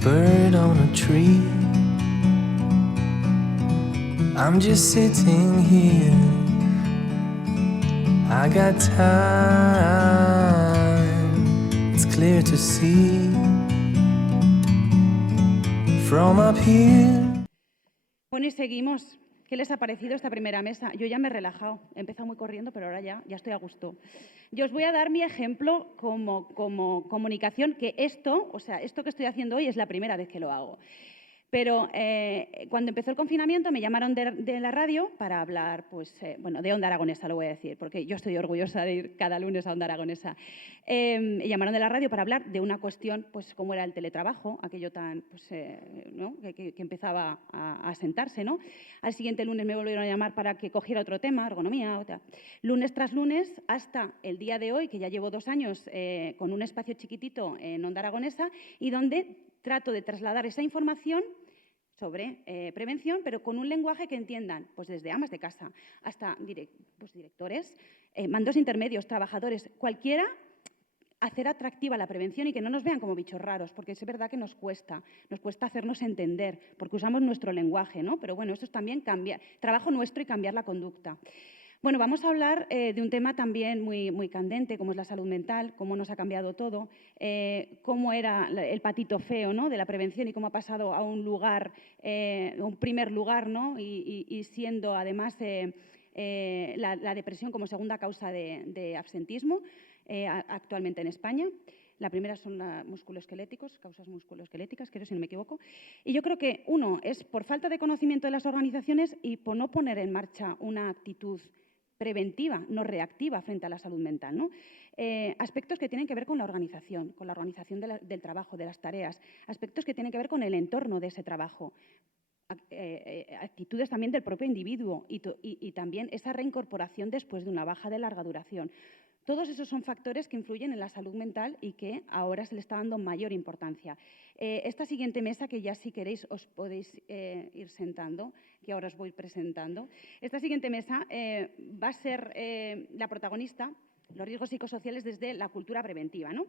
bird on a tree. I'm just sitting here. I got time. It's clear to see from up here. Bueno, y seguimos. ¿Qué les ha parecido esta primera mesa? Yo ya me he relajado. He empezado muy corriendo, pero ahora ya estoy a gusto. Yo os voy a dar mi ejemplo como comunicación, que esto que estoy haciendo hoy es la primera vez que lo hago. Pero cuando empezó el confinamiento me llamaron de la radio para hablar, de Onda Aragonesa, lo voy a decir, porque yo estoy orgullosa de ir cada lunes a Onda Aragonesa. Me llamaron de la radio para hablar de una cuestión, pues como era el teletrabajo, aquello tan, ¿no? que empezaba a sentarse, ¿no? Al siguiente lunes me volvieron a llamar para que cogiera otro tema, ergonomía, otra. Lunes tras lunes, hasta el día de hoy, que ya llevo 2 años con un espacio chiquitito en Onda Aragonesa y donde trato de trasladar esa información sobre prevención, pero con un lenguaje que entiendan, pues desde amas de casa hasta directores, mandos intermedios, trabajadores, cualquiera, hacer atractiva la prevención y que no nos vean como bichos raros, porque es verdad que nos cuesta hacernos entender, porque usamos nuestro lenguaje, ¿no? Pero bueno, esto es también trabajo nuestro y cambiar la conducta. Bueno, vamos a hablar de un tema también muy candente, como es la salud mental, cómo nos ha cambiado todo, cómo era el patito feo, ¿no?, de la prevención y cómo ha pasado a un primer lugar, ¿no?, y siendo además la depresión como segunda causa de absentismo actualmente en España. La primera son causas musculoesqueléticas, creo, si no me equivoco. Y yo creo que, uno, es por falta de conocimiento de las organizaciones y por no poner en marcha una actitud preventiva, no reactiva frente a la salud mental, ¿no? Aspectos que tienen que ver con la organización del trabajo, de las tareas, aspectos que tienen que ver con el entorno de ese trabajo, actitudes también del propio individuo y también esa reincorporación después de una baja de larga duración. Todos esos son factores que influyen en la salud mental y que ahora se le está dando mayor importancia. Esta siguiente mesa, que ya si queréis os podéis ir sentando, que ahora os voy presentando. Esta siguiente mesa va a ser la protagonista, los riesgos psicosociales desde la cultura preventiva, ¿no?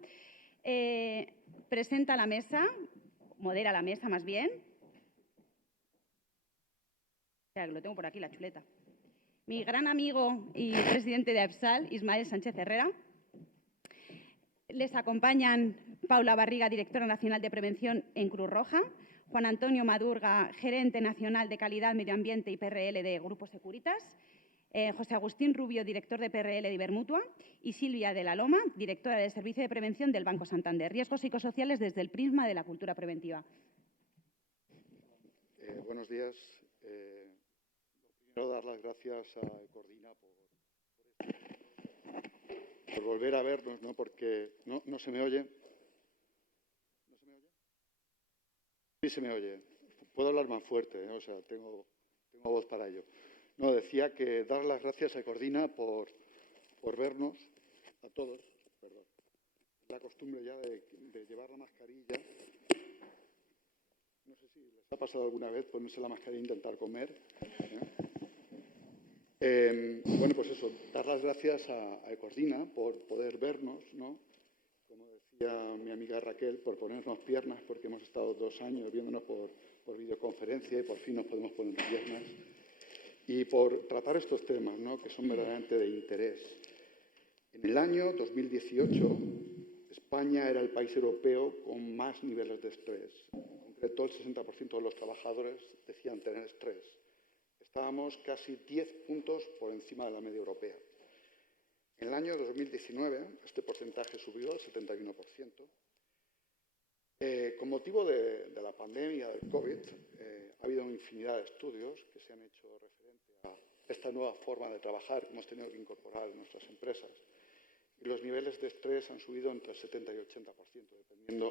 Presenta la mesa, modera la mesa más bien. Espera, que lo tengo por aquí, la chuleta. Mi gran amigo y presidente de AEPSAL, Ismael Sánchez Herrera. Les acompañan Paula Barriga, directora nacional de prevención en Cruz Roja, Juan Antonio Madurga, gerente nacional de calidad, medio ambiente y PRL de Grupo Securitas, José Agustín Rubio, director de PRL de Ibermutua, y Silvia de la Loma, directora del Servicio de Prevención del Banco Santander. Riesgos psicosociales desde el prisma de la cultura preventiva. Buenos días. Quiero dar las gracias a Ecordina por volver a vernos, ¿no? Porque no se me oye. ¿No se me oye? Sí se me oye. Puedo hablar más fuerte, ¿eh? O sea, tengo voz para ello. No, decía que dar las gracias a Ecordina por vernos a todos. Perdón. Es la costumbre ya de llevar la mascarilla. No sé si les ha pasado alguna vez ponerse la mascarilla e intentar comer, ¿eh? Bueno, pues eso, dar las gracias a Ecordina por poder vernos, ¿no? Como decía mi amiga Raquel, por ponernos piernas, porque hemos estado 2 años viéndonos por videoconferencia y por fin nos podemos poner piernas. Y por tratar estos temas, ¿no?, que son verdaderamente de interés. En el año 2018, España era el país europeo con más niveles de estrés. En concreto, el 60% de los trabajadores decían tener estrés. Estábamos casi 10 puntos por encima de la media europea. En el año 2019, este porcentaje subió al 71%. Con motivo de la pandemia del COVID, ha habido infinidad de estudios que se han hecho referente a esta nueva forma de trabajar que hemos tenido que incorporar en nuestras empresas. Y los niveles de estrés han subido entre el 70 y 80%, dependiendo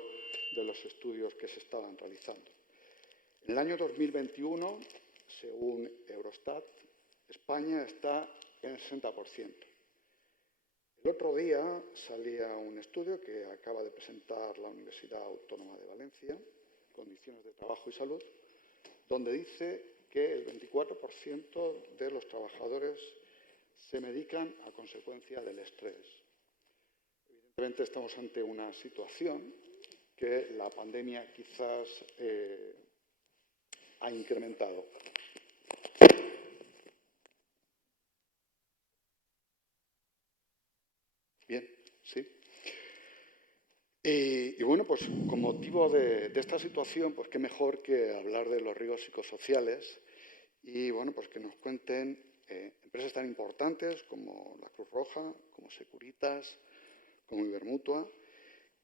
de los estudios que se estaban realizando. En el año 2021, según Eurostat, España está en el 60%. El otro día salía un estudio que acaba de presentar la Universidad Autónoma de Valencia, Condiciones de Trabajo y Salud, donde dice que el 24% de los trabajadores se medican a consecuencia del estrés. Evidentemente estamos ante una situación que la pandemia quizás ha incrementado. Bien, sí. Y bueno, pues con motivo de esta situación, pues qué mejor que hablar de los riesgos psicosociales y bueno, pues que nos cuenten empresas tan importantes como la Cruz Roja, como Securitas, como Ibermutua,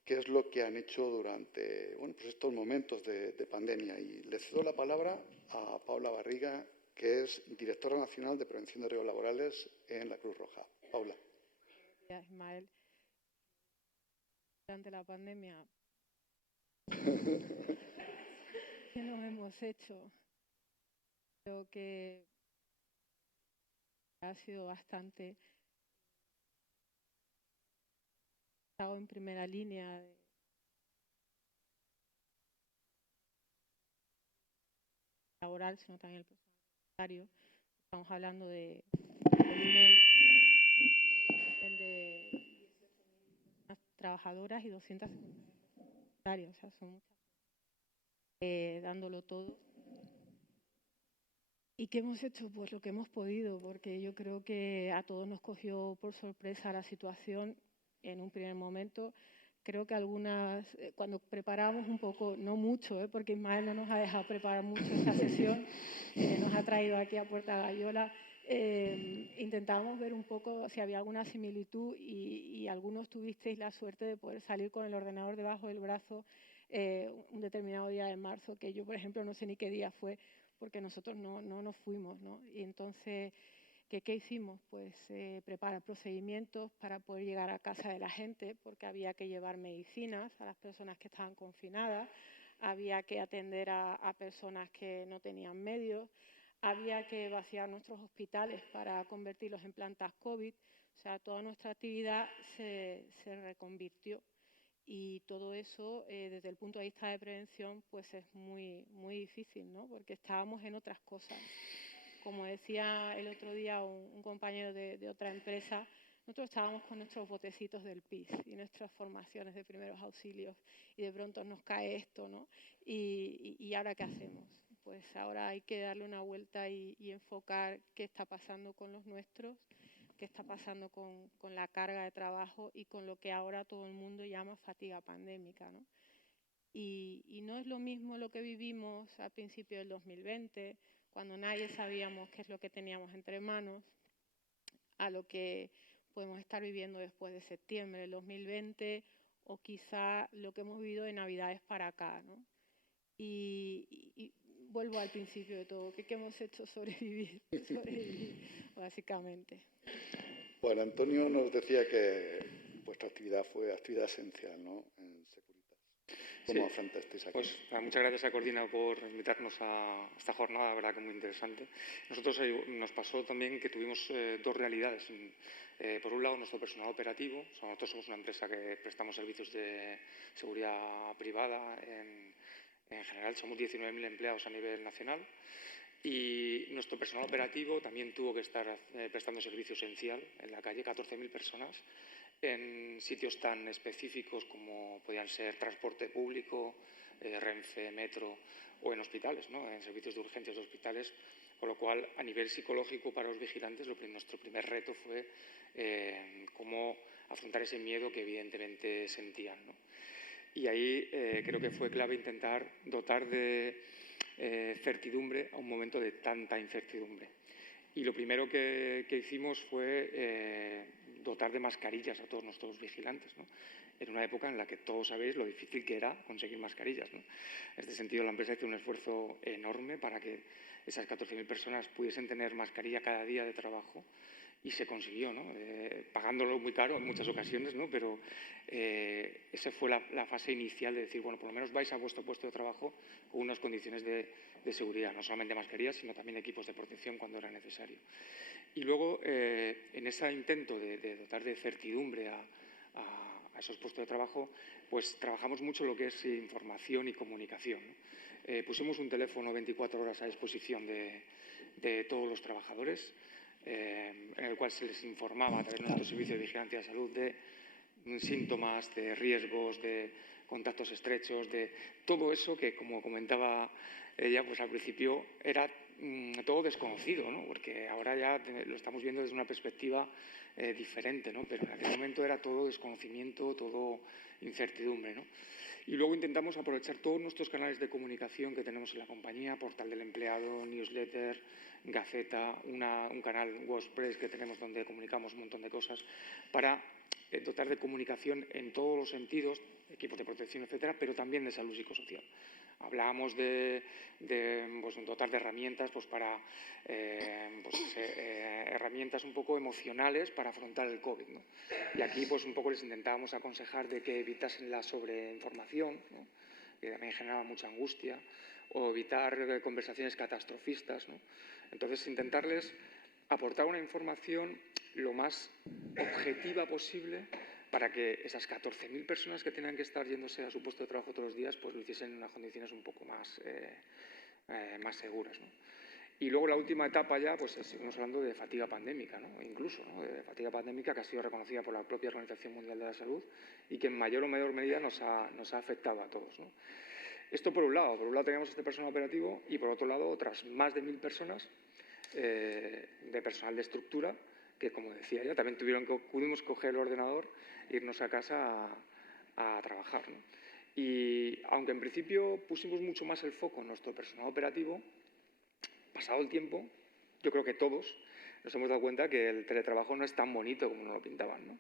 qué es lo que han hecho durante bueno, pues estos momentos de pandemia. Y le cedo la palabra a Paula Barriga, que es directora nacional de Prevención de Riesgos Laborales en la Cruz Roja. Paula. Gracias, Ismael. Durante la pandemia, ¿qué nos hemos hecho? Creo que ha sido bastante. He estado en primera línea laboral, sino también el personal sanitario. Estamos hablando de volumen de 18.000 trabajadoras y 250 sanitarios, o sea, son muchas, dándolo todo. ¿Y qué hemos hecho? Pues lo que hemos podido, porque yo creo que a todos nos cogió por sorpresa la situación en un primer momento. Creo que algunas, cuando preparábamos un poco, no mucho, porque Ismael no nos ha dejado preparar mucho esta sesión, nos ha traído aquí a Puerta Gallola, intentábamos ver un poco si había alguna similitud y algunos tuvisteis la suerte de poder salir con el ordenador debajo del brazo un determinado día de marzo, que yo, por ejemplo, no sé ni qué día fue, porque nosotros no nos fuimos, ¿no? Y entonces, ¿qué hicimos? Pues preparar procedimientos para poder llegar a casa de la gente, porque había que llevar medicinas a las personas que estaban confinadas, había que atender a personas que no tenían medios, había que vaciar nuestros hospitales para convertirlos en plantas COVID, o sea, toda nuestra actividad se reconvirtió. Y todo eso, desde el punto de vista de prevención, pues es muy difícil, ¿no? Porque estábamos en otras cosas. Como decía el otro día un compañero de otra empresa, nosotros estábamos con nuestros botecitos del PIS y nuestras formaciones de primeros auxilios y de pronto nos cae esto, ¿no? ¿Y ahora qué hacemos? Pues ahora hay que darle una vuelta y enfocar qué está pasando con los nuestros, qué está pasando con la carga de trabajo y con lo que ahora todo el mundo llama fatiga pandémica, ¿no? Y no es lo mismo lo que vivimos al principio del 2020, cuando nadie sabíamos qué es lo que teníamos entre manos, a lo que podemos estar viviendo después de septiembre del 2020 o quizá lo que hemos vivido de Navidades para acá, ¿no? Y vuelvo al principio de todo, ¿qué hemos hecho? Sobrevivir, básicamente. Bueno, Antonio nos decía que vuestra actividad fue actividad esencial, ¿no? En Securitas. ¿Cómo afrontasteis aquí? Pues muchas gracias a Cordina por invitarnos a esta jornada, la verdad que muy interesante. Nosotros nos pasó también que tuvimos dos realidades. Por un lado, nuestro personal operativo. O sea, nosotros somos una empresa que prestamos servicios de seguridad privada. En general, somos 19.000 empleados a nivel nacional. Y nuestro personal operativo también tuvo que estar prestando servicio esencial en la calle, 14.000 personas, en sitios tan específicos como podían ser transporte público, Renfe, metro o en hospitales, ¿no? En servicios de urgencias de hospitales, con lo cual a nivel psicológico para los vigilantes nuestro primer reto fue cómo afrontar ese miedo que evidentemente sentían, ¿no? Y ahí creo que fue clave intentar dotar de certidumbre a un momento de tanta incertidumbre. Y lo primero que hicimos fue dotar de mascarillas a todos nuestros vigilantes, ¿no? En una época en la que todos sabéis lo difícil que era conseguir mascarillas, ¿no? En este sentido, la empresa hizo un esfuerzo enorme para que esas 14.000 personas pudiesen tener mascarilla cada día de trabajo y se consiguió, ¿no? Pagándolo muy caro en muchas ocasiones, ¿no? Pero esa fue la fase inicial de decir, bueno, por lo menos vais a vuestro puesto de trabajo con unas condiciones de seguridad, no solamente mascarillas, sino también equipos de protección cuando era necesario. Y luego, en ese intento de dotar de certidumbre a esos puestos de trabajo, pues trabajamos mucho lo que es información y comunicación, ¿no? Pusimos un teléfono 24 horas a disposición de todos los trabajadores, en el cual se les informaba a través de nuestro servicio de vigilancia de salud de síntomas, de riesgos, de contactos estrechos, de todo eso que, como comentaba ella, pues al principio era todo desconocido, ¿no? Porque ahora ya lo estamos viendo desde una perspectiva diferente, ¿no? Pero en aquel momento era todo desconocimiento, todo incertidumbre, ¿no? Y luego intentamos aprovechar todos nuestros canales de comunicación que tenemos en la compañía, portal del empleado, newsletter, Gaceta, un canal WordPress que tenemos donde comunicamos un montón de cosas, para dotar de comunicación en todos los sentidos, equipos de protección, etcétera, pero también de salud psicosocial. Hablábamos de dotar de herramientas para herramientas un poco emocionales para afrontar el COVID, ¿no? Y aquí un poco les intentábamos aconsejar de que evitasen la sobreinformación, ¿no? Que también generaba mucha angustia, o evitar conversaciones catastrofistas, ¿no? Entonces, intentarles aportar una información lo más objetiva posible para que esas 14.000 personas que tengan que estar yéndose a su puesto de trabajo todos los días, pues lo hiciesen en unas condiciones un poco más seguras, ¿no? Y luego la última etapa ya, pues seguimos hablando de fatiga pandémica, ¿no? Incluso, ¿no? De fatiga pandémica que ha sido reconocida por la propia Organización Mundial de la Salud y que en mayor o menor medida nos ha afectado a todos, ¿no? Esto por un lado teníamos este personal operativo y por otro lado otras más de 1.000 personas de personal de estructura que, como decía ella, también pudimos coger el ordenador e irnos a casa a trabajar, ¿no? Y aunque en principio pusimos mucho más el foco en nuestro personal operativo, pasado el tiempo, yo creo que todos nos hemos dado cuenta que el teletrabajo no es tan bonito como nos lo pintaban, ¿no?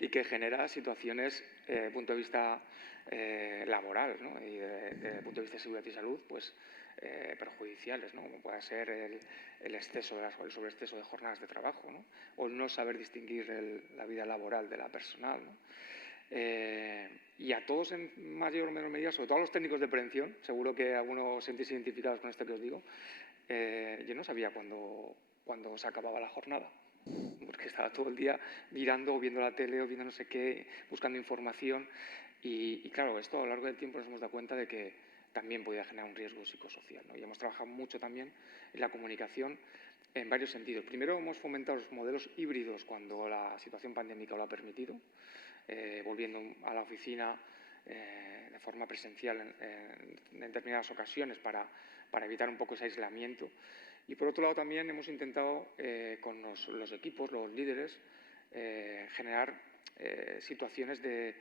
Y que genera situaciones, desde el punto de vista laboral, ¿no? Y desde el punto de vista de seguridad y salud, pues perjudiciales, ¿no? Como puede ser el sobreexceso de jornadas de trabajo, ¿no? O el no saber distinguir la vida laboral de la personal, ¿no? Y a todos en mayor o menor medida, sobre todo a los técnicos de prevención, seguro que algunos os sentís identificados con esto que os digo, yo no sabía cuándo se acababa la jornada, porque estaba todo el día mirando o viendo la tele o viendo no sé qué, buscando información y claro, esto a lo largo del tiempo nos hemos dado cuenta de que también podía generar un riesgo psicosocial, ¿no? Y hemos trabajado mucho también en la comunicación en varios sentidos. Primero hemos fomentado los modelos híbridos cuando la situación pandémica lo ha permitido, volviendo a la oficina de forma presencial en determinadas ocasiones para evitar un poco ese aislamiento. Y por otro lado también hemos intentado con los equipos, los líderes, generar situaciones de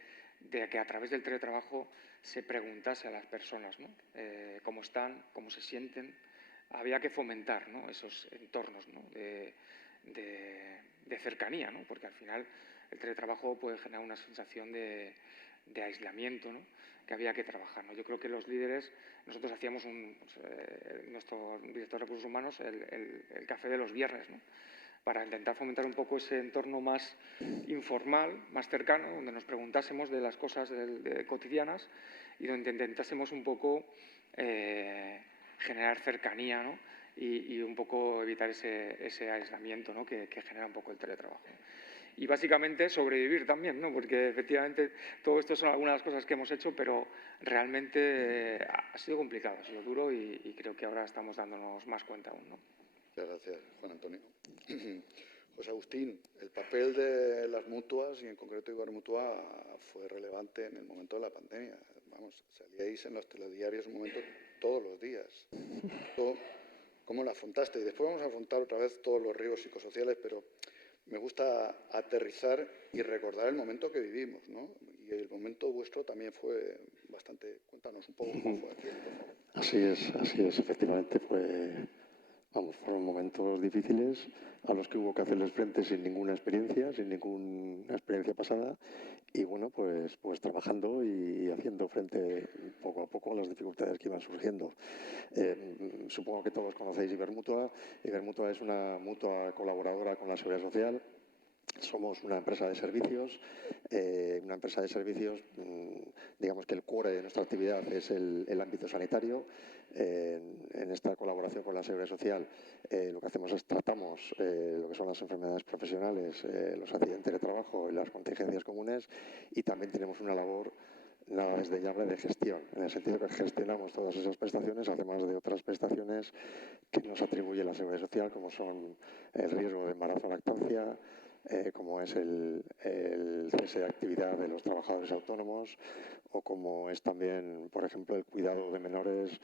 que a través del teletrabajo se preguntase a las personas, ¿no? Cómo están, cómo se sienten. Había que fomentar, ¿no? Esos entornos, ¿no? de cercanía, ¿no? Porque al final el teletrabajo puede generar una sensación de aislamiento, ¿no? Que había que trabajar, ¿no? Yo creo que los líderes, nosotros hacíamos nuestro director de recursos humanos, el café de los viernes, ¿no? Para intentar fomentar un poco ese entorno más informal, más cercano, donde nos preguntásemos de las cosas cotidianas y donde intentásemos un poco generar cercanía, ¿no? Y un poco evitar ese aislamiento, ¿no? que genera un poco el teletrabajo. Y básicamente sobrevivir también, ¿no? Porque efectivamente todo esto son algunas de las cosas que hemos hecho, pero realmente ha sido complicado, ha sido duro y creo que ahora estamos dándonos más cuenta aún, ¿no? Muchas gracias, Juan Antonio. José Agustín, el papel de las mutuas y en concreto Ibermutua fue relevante en el momento de la pandemia. Vamos, salíais en los telediarios un momento todos los días. ¿Cómo lo afrontaste? Y después vamos a afrontar otra vez todos los riesgos psicosociales, pero me gusta aterrizar y recordar el momento que vivimos, ¿no? Y el momento vuestro también fue bastante... Cuéntanos un poco cómo fue aquello, por favor. Así es, efectivamente fueron momentos difíciles a los que hubo que hacerles frente sin ninguna experiencia pasada y bueno, pues trabajando y haciendo frente poco a poco a las dificultades que iban surgiendo. Supongo que todos conocéis Ibermutua. Ibermutua es una mutua colaboradora con la Seguridad Social. Somos una empresa de servicios, digamos que el core de nuestra actividad es el ámbito sanitario. En esta colaboración con la Seguridad Social lo que hacemos es tratamos lo que son las enfermedades profesionales, los accidentes de trabajo y las contingencias comunes y también tenemos una labor nada desdeñable de gestión, en el sentido que gestionamos todas esas prestaciones, además de otras prestaciones que nos atribuye la Seguridad Social, como son el riesgo de embarazo o lactancia, como es el cese de actividad de los trabajadores autónomos, o como es también, por ejemplo, el cuidado de menores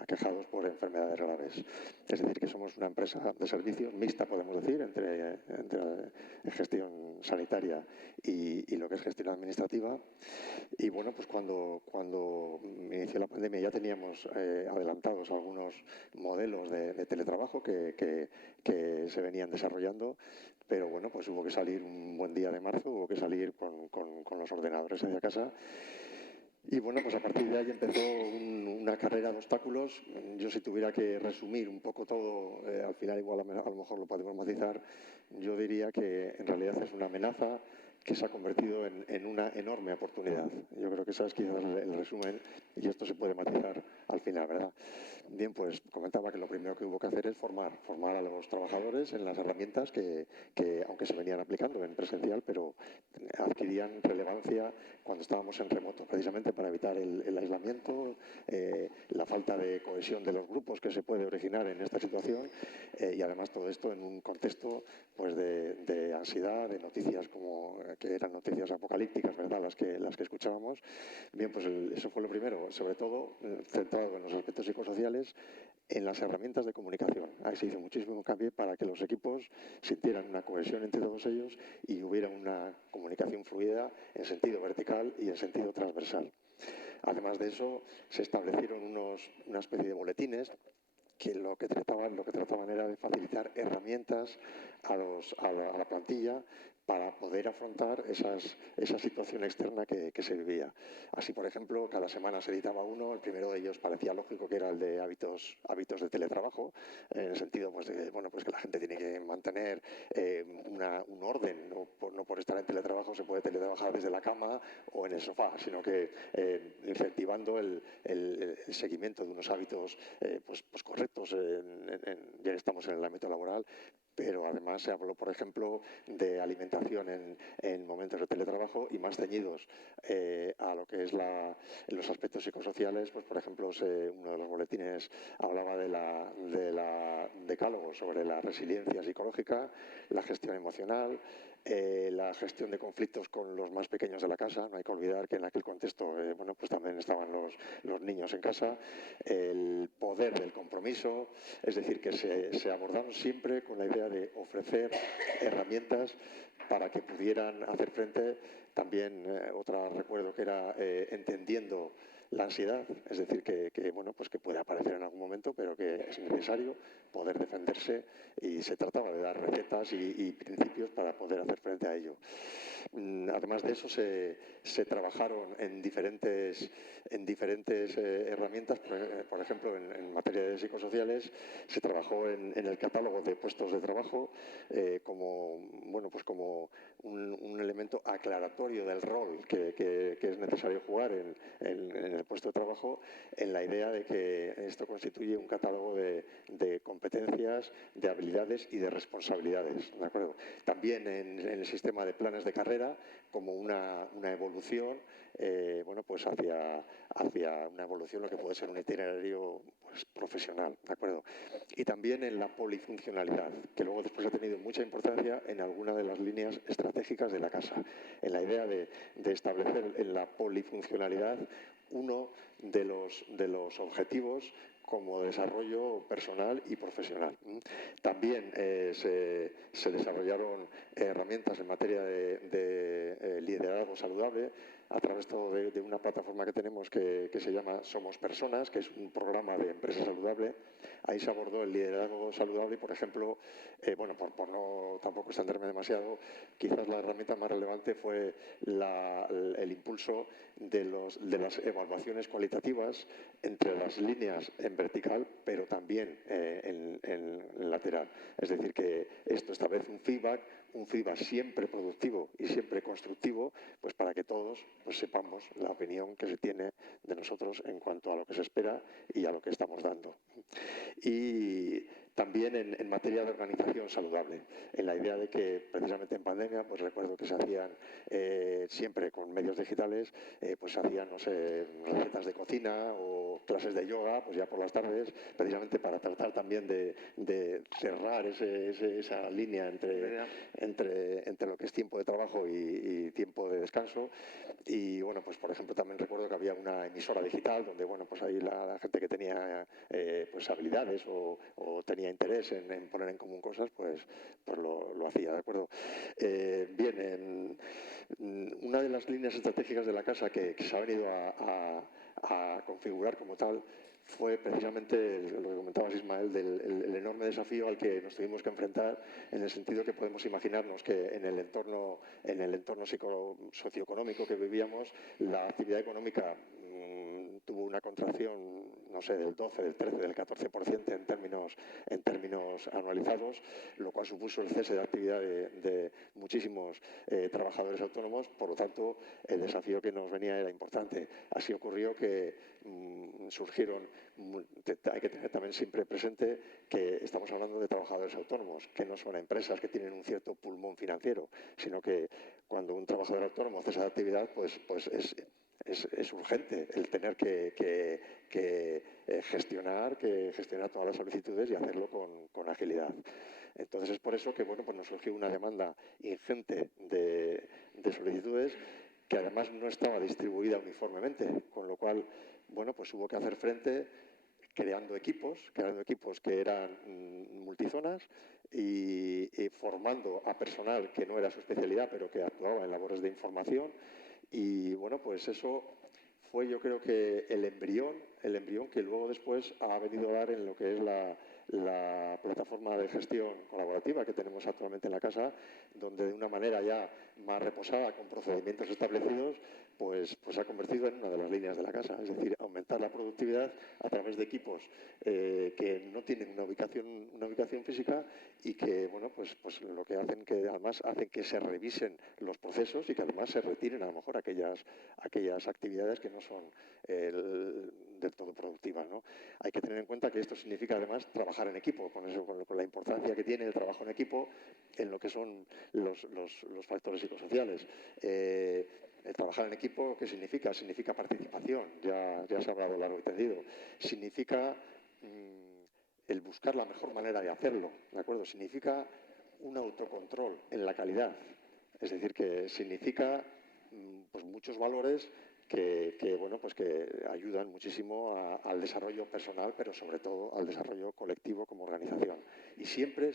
aquejados por enfermedades graves. Es decir, que somos una empresa de servicios mixta, podemos decir, entre gestión sanitaria y lo que es gestión administrativa. Y bueno, pues cuando inició la pandemia ya teníamos adelantados algunos modelos de teletrabajo que se venían desarrollando, pero bueno, pues hubo que salir un buen día de marzo, hubo que salir con los ordenadores hacia casa. Y bueno, pues a partir de ahí empezó una carrera de obstáculos. Yo, si tuviera que resumir un poco todo, al final igual a lo mejor lo podemos matizar, yo diría que en realidad es una amenaza que se ha convertido en una enorme oportunidad. Yo creo que ese es quizás el resumen, y esto se puede matizar al final, ¿verdad? Bien, pues comentaba que lo primero que hubo que hacer es formar a los trabajadores en las herramientas que aunque se venían aplicando en presencial, pero adquirían relevancia cuando estábamos en remoto, precisamente para evitar el aislamiento, la falta de cohesión de los grupos que se puede originar en esta situación, y además todo esto en un contexto pues de ansiedad, de noticias como que eran noticias apocalípticas, ¿verdad?, las que escuchábamos. Bien, pues eso fue lo primero, sobre todo centrado en los aspectos psicosociales, en las herramientas de comunicación. Ahí se hizo muchísimo cambio para que los equipos sintieran una cohesión entre todos ellos y hubiera una comunicación fluida en sentido vertical y en sentido transversal. Además de eso, se establecieron una especie de boletines que lo que trataban era de facilitar herramientas a la plantilla para poder afrontar esa situación externa que se vivía. Así, por ejemplo, cada semana se editaba uno. El primero de ellos parecía lógico, que era el de hábitos de teletrabajo, en el sentido pues que la gente tiene que mantener un orden. No por estar en teletrabajo se puede teletrabajar desde la cama o en el sofá, sino que incentivando el seguimiento de unos hábitos pues correctos, ya que estamos en el ámbito laboral. Pero además se habló, por ejemplo, de alimentación en momentos de teletrabajo, y más ceñidos a lo que es los aspectos psicosociales. Pues, por ejemplo, uno de los boletines hablaba de la decálogo sobre la resiliencia psicológica, la gestión emocional, la gestión de conflictos con los más pequeños de la casa. No hay que olvidar que en aquel contexto pues también estaban los niños en casa, el poder del compromiso. Es decir, que se abordaron siempre con la idea de ofrecer herramientas para que pudieran hacer frente. También recuerdo que era entendiendo la ansiedad, es decir, que puede aparecer en algún momento, pero que es necesario poder defenderse, y se trataba de dar recetas y principios para poder hacer frente a ello. Además de eso, se trabajaron en diferentes herramientas. Por ejemplo, en materia de psicosociales, se trabajó en el catálogo de puestos de trabajo como un elemento aclaratorio del rol que es necesario jugar en el puesto de trabajo, en la idea de que esto constituye un catálogo de competencias, de habilidades y de responsabilidades, ¿de acuerdo? También en el sistema de planes de carrera, como una evolución pues hacia una evolución, lo que puede ser un itinerario pues profesional, ¿de acuerdo? Y también en la polifuncionalidad, que luego después ha tenido mucha importancia en alguna de las líneas estratégicas de la casa, en la idea de establecer en la polifuncionalidad uno de los objetivos como desarrollo personal y profesional. También se desarrollaron herramientas en materia de liderazgo saludable, a través de una plataforma que tenemos que se llama Somos Personas, que es un programa de empresa saludable. Ahí se abordó el liderazgo saludable y, por ejemplo, por no tampoco extenderme demasiado, quizás la herramienta más relevante fue el impulso de las evaluaciones cualitativas entre las líneas en vertical, pero también en lateral. Es decir, que esto establece un feedback siempre productivo y siempre constructivo, pues para que todos pues sepamos la opinión que se tiene de nosotros en cuanto a lo que se espera y a lo que estamos dando. Y también en materia de organización saludable, en la idea de que precisamente en pandemia, pues recuerdo que se hacían siempre con medios digitales, pues se hacían, no sé, recetas de cocina o clases de yoga, pues ya por las tardes, precisamente para tratar también de cerrar esa línea entre lo que es tiempo de trabajo y tiempo de descanso. Y bueno, pues por ejemplo también recuerdo que había una emisora digital donde, bueno, pues ahí la gente que tenía pues habilidades o tenía interés en poner en común cosas, pues lo hacía, ¿de acuerdo? Bien, una de las líneas estratégicas de la casa que se ha venido a configurar como tal fue precisamente lo que comentabas, Ismael, el enorme desafío al que nos tuvimos que enfrentar, en el sentido que podemos imaginarnos que en el entorno socioeconómico que vivíamos, la actividad económica tuvo una contracción, no sé, del 12, del 13, del 14% en términos anualizados, lo cual supuso el cese de actividad de muchísimos trabajadores autónomos. Por lo tanto, el desafío que nos venía era importante. Así ocurrió que surgieron, hay que tener también siempre presente que estamos hablando de trabajadores autónomos, que no son empresas que tienen un cierto pulmón financiero, sino que cuando un trabajador autónomo cesa de actividad, pues es urgente el tener que gestionar todas las solicitudes y hacerlo con agilidad. Entonces es por eso que, bueno, pues nos surgió una demanda ingente de solicitudes que además no estaba distribuida uniformemente, con lo cual, bueno, pues hubo que hacer frente creando equipos que eran multizonas y formando a personal que no era su especialidad, pero que actuaba en labores de información. Y bueno, pues eso fue, yo creo que el embrión que luego después ha venido a dar en lo que es la plataforma de gestión colaborativa que tenemos actualmente en la casa, donde de una manera ya más reposada, con procedimientos establecidos, pues se ha convertido en una de las líneas de la casa, es decir, aumentar la productividad a través de equipos que no tienen una ubicación física y que, bueno, pues lo que hacen que además hacen que se revisen los procesos y que además se retiren a lo mejor aquellas actividades que no son del todo productivas, ¿no? Hay que tener en cuenta que esto significa además trabajar en equipo, con la importancia que tiene el trabajo en equipo en lo que son los factores psicosociales. El trabajar en equipo, ¿qué significa? Significa participación, ya se ha hablado largo y tendido. Significa el buscar la mejor manera de hacerlo, ¿de acuerdo? Significa un autocontrol en la calidad. Es decir, que significa pues muchos valores que ayudan muchísimo al desarrollo personal, pero sobre todo al desarrollo colectivo como organización. Y siempre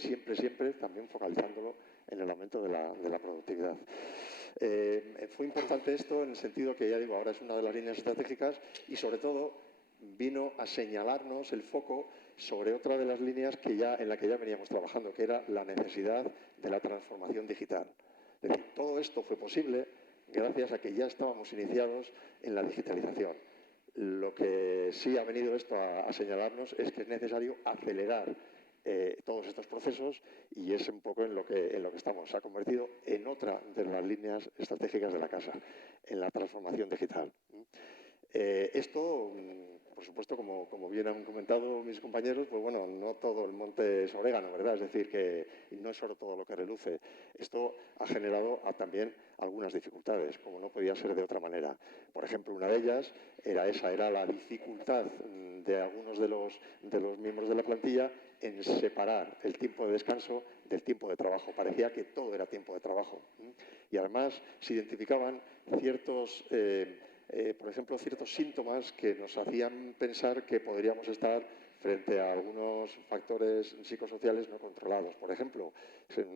también focalizándolo en el aumento de la productividad. Fue importante esto en el sentido que, ya digo, ahora es una de las líneas estratégicas y sobre todo vino a señalarnos el foco sobre otra de las líneas en la que ya veníamos trabajando, que era la necesidad de la transformación digital. Es decir, todo esto fue posible gracias a que ya estábamos iniciados en la digitalización. Lo que sí ha venido esto a señalarnos es que es necesario acelerar todos estos procesos y es un poco en lo que estamos. Se ha convertido en otra de las líneas estratégicas de la casa, en la transformación digital. Esto, por supuesto, como bien han comentado mis compañeros, pues bueno, no todo el monte es orégano, ¿verdad? Es decir, que no es solo todo lo que reluce. Esto ha generado también algunas dificultades, como no podía ser de otra manera. Por ejemplo, una de ellas era la dificultad de algunos de los miembros de la plantilla en separar el tiempo de descanso del tiempo de trabajo. Parecía que todo era tiempo de trabajo. Y además se identificaban por ejemplo, ciertos síntomas que nos hacían pensar que podríamos estar frente a algunos factores psicosociales no controlados. Por ejemplo,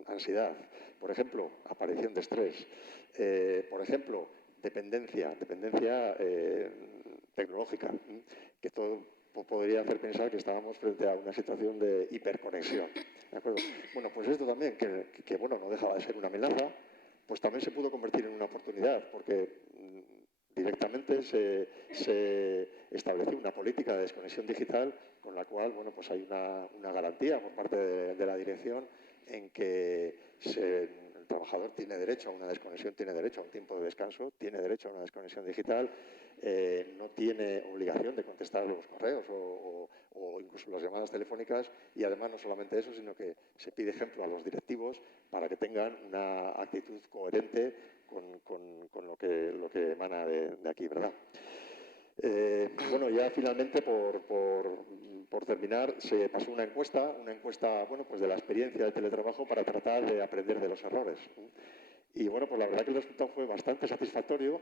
ansiedad. Por ejemplo, aparición de estrés. Por ejemplo, dependencia tecnológica, que todo podría hacer pensar que estábamos frente a una situación de hiperconexión. ¿De acuerdo? Bueno, pues esto también, que bueno, no dejaba de ser una amenaza, pues también se pudo convertir en una oportunidad, porque directamente se estableció una política de desconexión digital con la cual, bueno, pues hay una garantía por parte de la dirección en que trabajador tiene derecho a una desconexión, tiene derecho a un tiempo de descanso, tiene derecho a una desconexión digital, no tiene obligación de contestar los correos o incluso las llamadas telefónicas, y además no solamente eso, sino que se pide ejemplo a los directivos para que tengan una actitud coherente con lo que emana de aquí, ¿verdad? Bueno, ya finalmente, por terminar, se pasó una encuesta, bueno, pues de la experiencia del teletrabajo para tratar de aprender de los errores. Y bueno, pues la verdad que el resultado fue bastante satisfactorio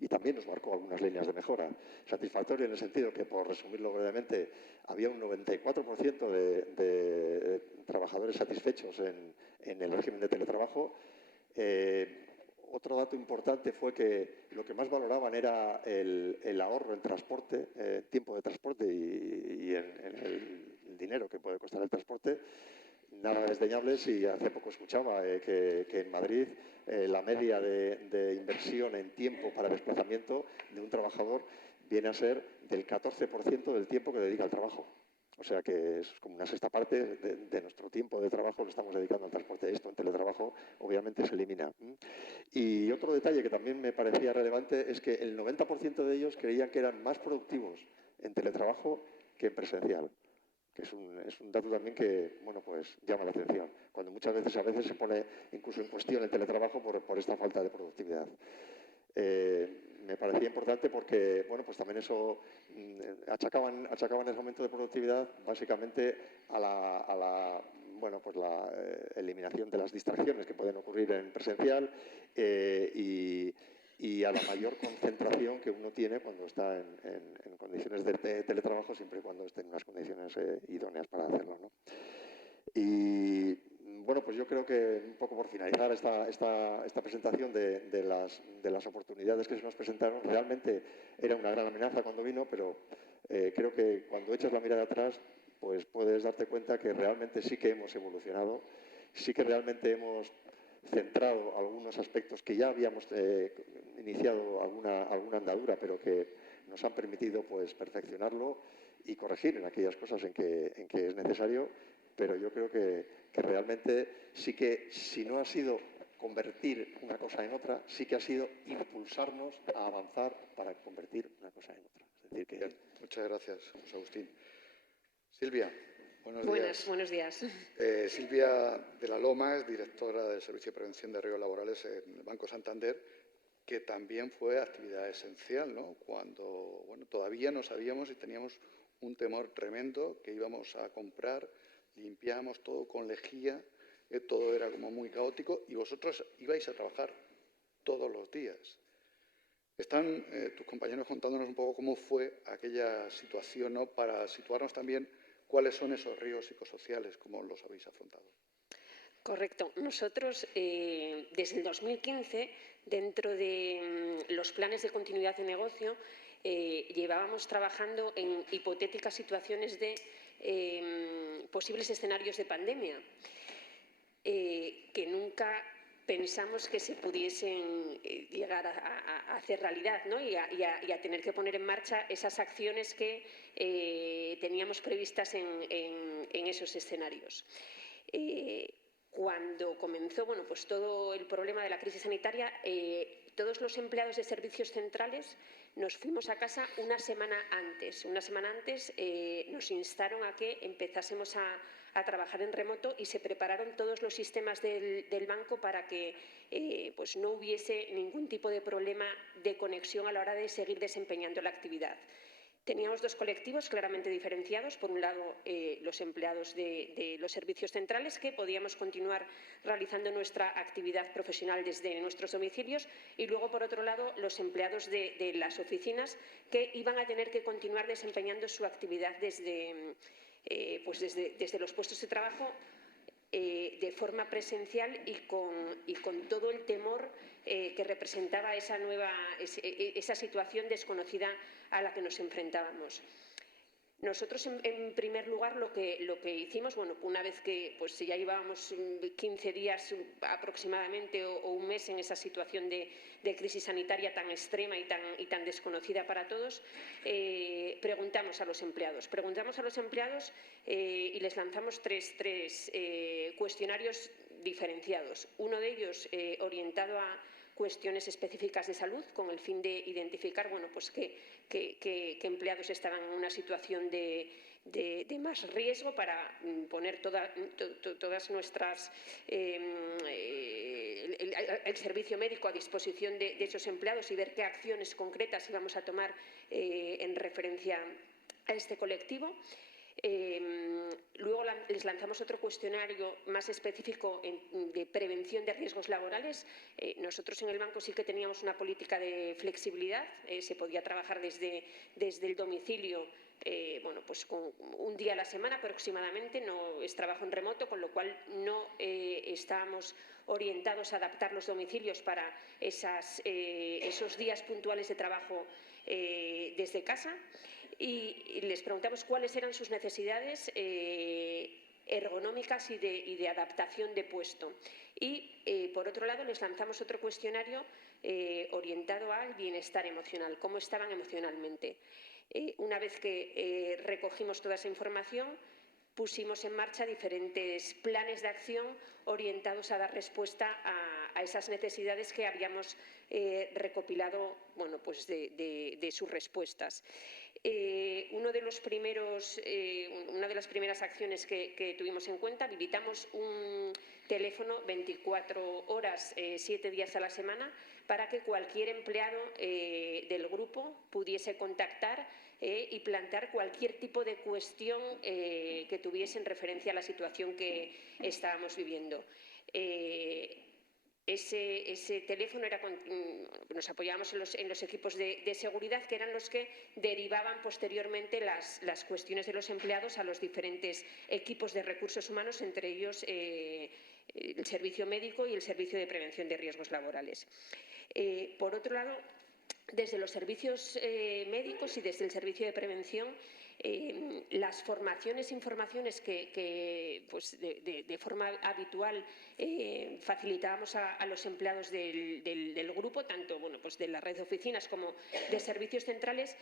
y también nos marcó algunas líneas de mejora. Satisfactorio en el sentido que, por resumirlo brevemente, había un 94% de trabajadores satisfechos en el régimen de teletrabajo. Otro dato importante fue que lo que más valoraban era el ahorro en transporte, tiempo de transporte y en el dinero que puede costar el transporte. Nada desdeñable si hace poco escuchaba que en Madrid la media de inversión en tiempo para desplazamiento de un trabajador viene a ser del 14% del tiempo que dedica al trabajo. O sea que es como una sexta parte de nuestro tiempo de trabajo lo estamos dedicando al transporte. Esto en teletrabajo obviamente se elimina. Y otro detalle que también me parecía relevante es que el 90% de ellos creían que eran más productivos en teletrabajo que en presencial. Que es un dato también que, bueno, pues llama la atención, cuando muchas veces se pone incluso en cuestión el teletrabajo por esta falta de productividad. Me parecía importante porque, bueno, pues también eso achacaban ese aumento de productividad básicamente a la eliminación de las distracciones que pueden ocurrir en presencial y a la mayor concentración que uno tiene cuando está en condiciones de teletrabajo, siempre y cuando esté en unas condiciones idóneas para hacerlo, ¿no? Y bueno, pues yo creo que un poco por finalizar esta presentación de las oportunidades que se nos presentaron, realmente era una gran amenaza cuando vino, pero creo que cuando echas la mirada atrás, pues puedes darte cuenta que realmente sí que hemos evolucionado, sí que realmente hemos centrado algunos aspectos que ya habíamos iniciado alguna andadura, pero que nos han permitido pues perfeccionarlo y corregir en aquellas cosas en que es necesario. Pero yo creo que realmente sí que, si no ha sido convertir una cosa en otra, sí que ha sido impulsarnos a avanzar para convertir una cosa en otra. Es decir, que... Bien, muchas gracias, José Agustín. Silvia, buenos días. Buenos días. Silvia de la Loma es directora del Servicio de Prevención de Riesgos Laborales en el Banco Santander, que también fue actividad esencial, ¿no? Cuando, bueno, todavía no sabíamos y teníamos un temor tremendo que íbamos a comprar, limpiábamos todo con lejía, todo era como muy caótico y vosotros ibais a trabajar todos los días. Están tus compañeros contándonos un poco cómo fue aquella situación, ¿no? Para situarnos también cuáles son esos riesgos psicosociales, cómo los habéis afrontado. Correcto. Nosotros, desde el 2015, dentro de los planes de continuidad de negocio, llevábamos trabajando en hipotéticas situaciones de posibles escenarios de pandemia, que nunca pensamos que se pudiesen llegar a hacer realidad, ¿no? y a tener que poner en marcha esas acciones que teníamos previstas en esos escenarios. Cuando comenzó, bueno, pues todo el problema de la crisis sanitaria, todos los empleados de servicios centrales nos fuimos a casa una semana antes. Una semana antes nos instaron a que empezásemos a trabajar en remoto y se prepararon todos los sistemas del banco para que pues no hubiese ningún tipo de problema de conexión a la hora de seguir desempeñando la actividad. Teníamos dos colectivos claramente diferenciados. Por un lado, los empleados de los servicios centrales, que podíamos continuar realizando nuestra actividad profesional desde nuestros domicilios, y luego, por otro lado, los empleados de las oficinas, que iban a tener que continuar desempeñando su actividad desde los puestos de trabajo de forma presencial y con todo el temor que representaba esa situación desconocida a la que nos enfrentábamos. Nosotros, en primer lugar, lo que hicimos, bueno, una vez que pues, ya llevábamos 15 días aproximadamente o un mes en esa situación de crisis sanitaria tan extrema y tan desconocida para todos, preguntamos a los empleados. Y les lanzamos tres cuestionarios diferenciados. Uno de ellos orientado a cuestiones específicas de salud, con el fin de identificar pues qué empleados estaban en una situación de más riesgo para poner todas nuestras el servicio médico a disposición de esos empleados y ver qué acciones concretas íbamos a tomar en referencia a este colectivo. Luego les lanzamos otro cuestionario más específico de prevención de riesgos laborales. Nosotros en el banco sí que teníamos una política de flexibilidad, se podía trabajar desde el domicilio, pues con un día a la semana aproximadamente, no es trabajo en remoto, con lo cual no estábamos orientados a adaptar los domicilios para esos días puntuales de trabajo desde casa. Y les preguntamos cuáles eran sus necesidades ergonómicas y de adaptación de puesto. Y, por otro lado, les lanzamos otro cuestionario orientado al bienestar emocional, cómo estaban emocionalmente. Una vez que recogimos toda esa información, pusimos en marcha diferentes planes de acción orientados a dar respuesta a esas necesidades que habíamos recopilado pues de sus respuestas. Una de las primeras acciones que tuvimos en cuenta, habilitamos un teléfono 24 horas, 7 días a la semana, para que cualquier empleado del grupo pudiese contactar y plantear cualquier tipo de cuestión que tuviese en referencia a la situación que estábamos viviendo. Ese teléfono nos apoyábamos en los equipos de seguridad, que eran los que derivaban posteriormente las cuestiones de los empleados a los diferentes equipos de recursos humanos, entre ellos el servicio médico y el servicio de prevención de riesgos laborales. Por otro lado, desde los servicios médicos y desde el servicio de prevención, las formaciones e informaciones que pues de forma habitual facilitábamos a los empleados del grupo, tanto pues de la red de oficinas como de servicios centrales,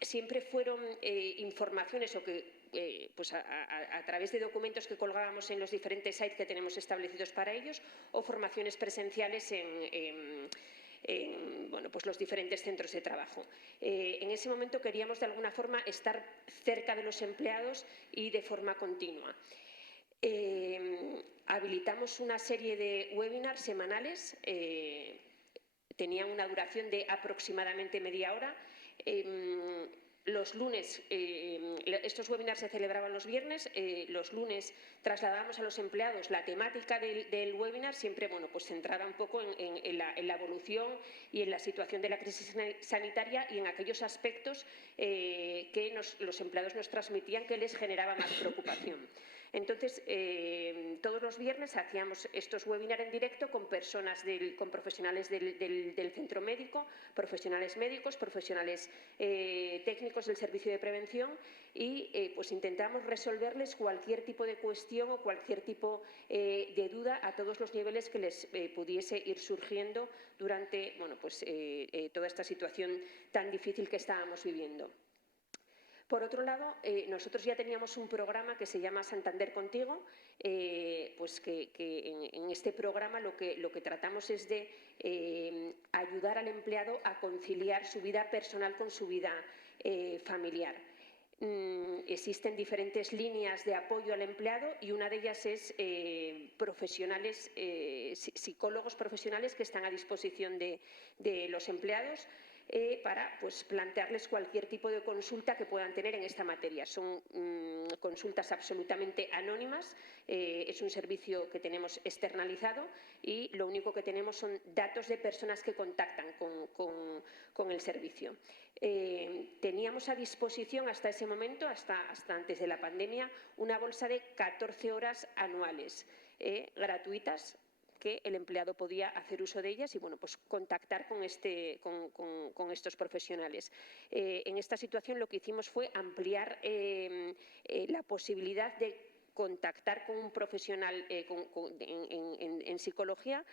siempre fueron informaciones o que pues a través de documentos que colgábamos en los diferentes sites que tenemos establecidos para ellos, o formaciones presenciales en pues los diferentes centros de trabajo. En ese momento queríamos de alguna forma estar cerca de los empleados y de forma continua. Habilitamos una serie de webinars semanales, tenían una duración de aproximadamente media hora. Los lunes, estos webinars se celebraban los viernes, los lunes trasladábamos a los empleados la temática del webinar, siempre pues centrada un poco en la evolución y en la situación de la crisis sanitaria y en aquellos aspectos que los empleados nos transmitían que les generaba más preocupación. Entonces, todos los viernes hacíamos estos webinars en directo con profesionales del centro médico, profesionales médicos, profesionales técnicos del servicio de prevención y pues intentamos resolverles cualquier tipo de cuestión o cualquier tipo de duda a todos los niveles que les pudiese ir surgiendo durante pues, toda esta situación tan difícil que estábamos viviendo. Por otro lado, nosotros ya teníamos un programa que se llama Santander Contigo, pues que en este programa lo que tratamos es de ayudar al empleado a conciliar su vida personal con su vida familiar. Existen diferentes líneas de apoyo al empleado y una de ellas es profesionales, psicólogos profesionales que están a disposición de los empleados para pues, plantearles cualquier tipo de consulta que puedan tener en esta materia. Son consultas absolutamente anónimas, es un servicio que tenemos externalizado y lo único que tenemos son datos de personas que contactan con el servicio. Teníamos a disposición hasta ese momento, hasta antes de la pandemia, una bolsa de 14 horas anuales gratuitas, que el empleado podía hacer uso de ellas y pues contactar con estos profesionales. En esta situación lo que hicimos fue ampliar la posibilidad de contactar con un profesional en psicología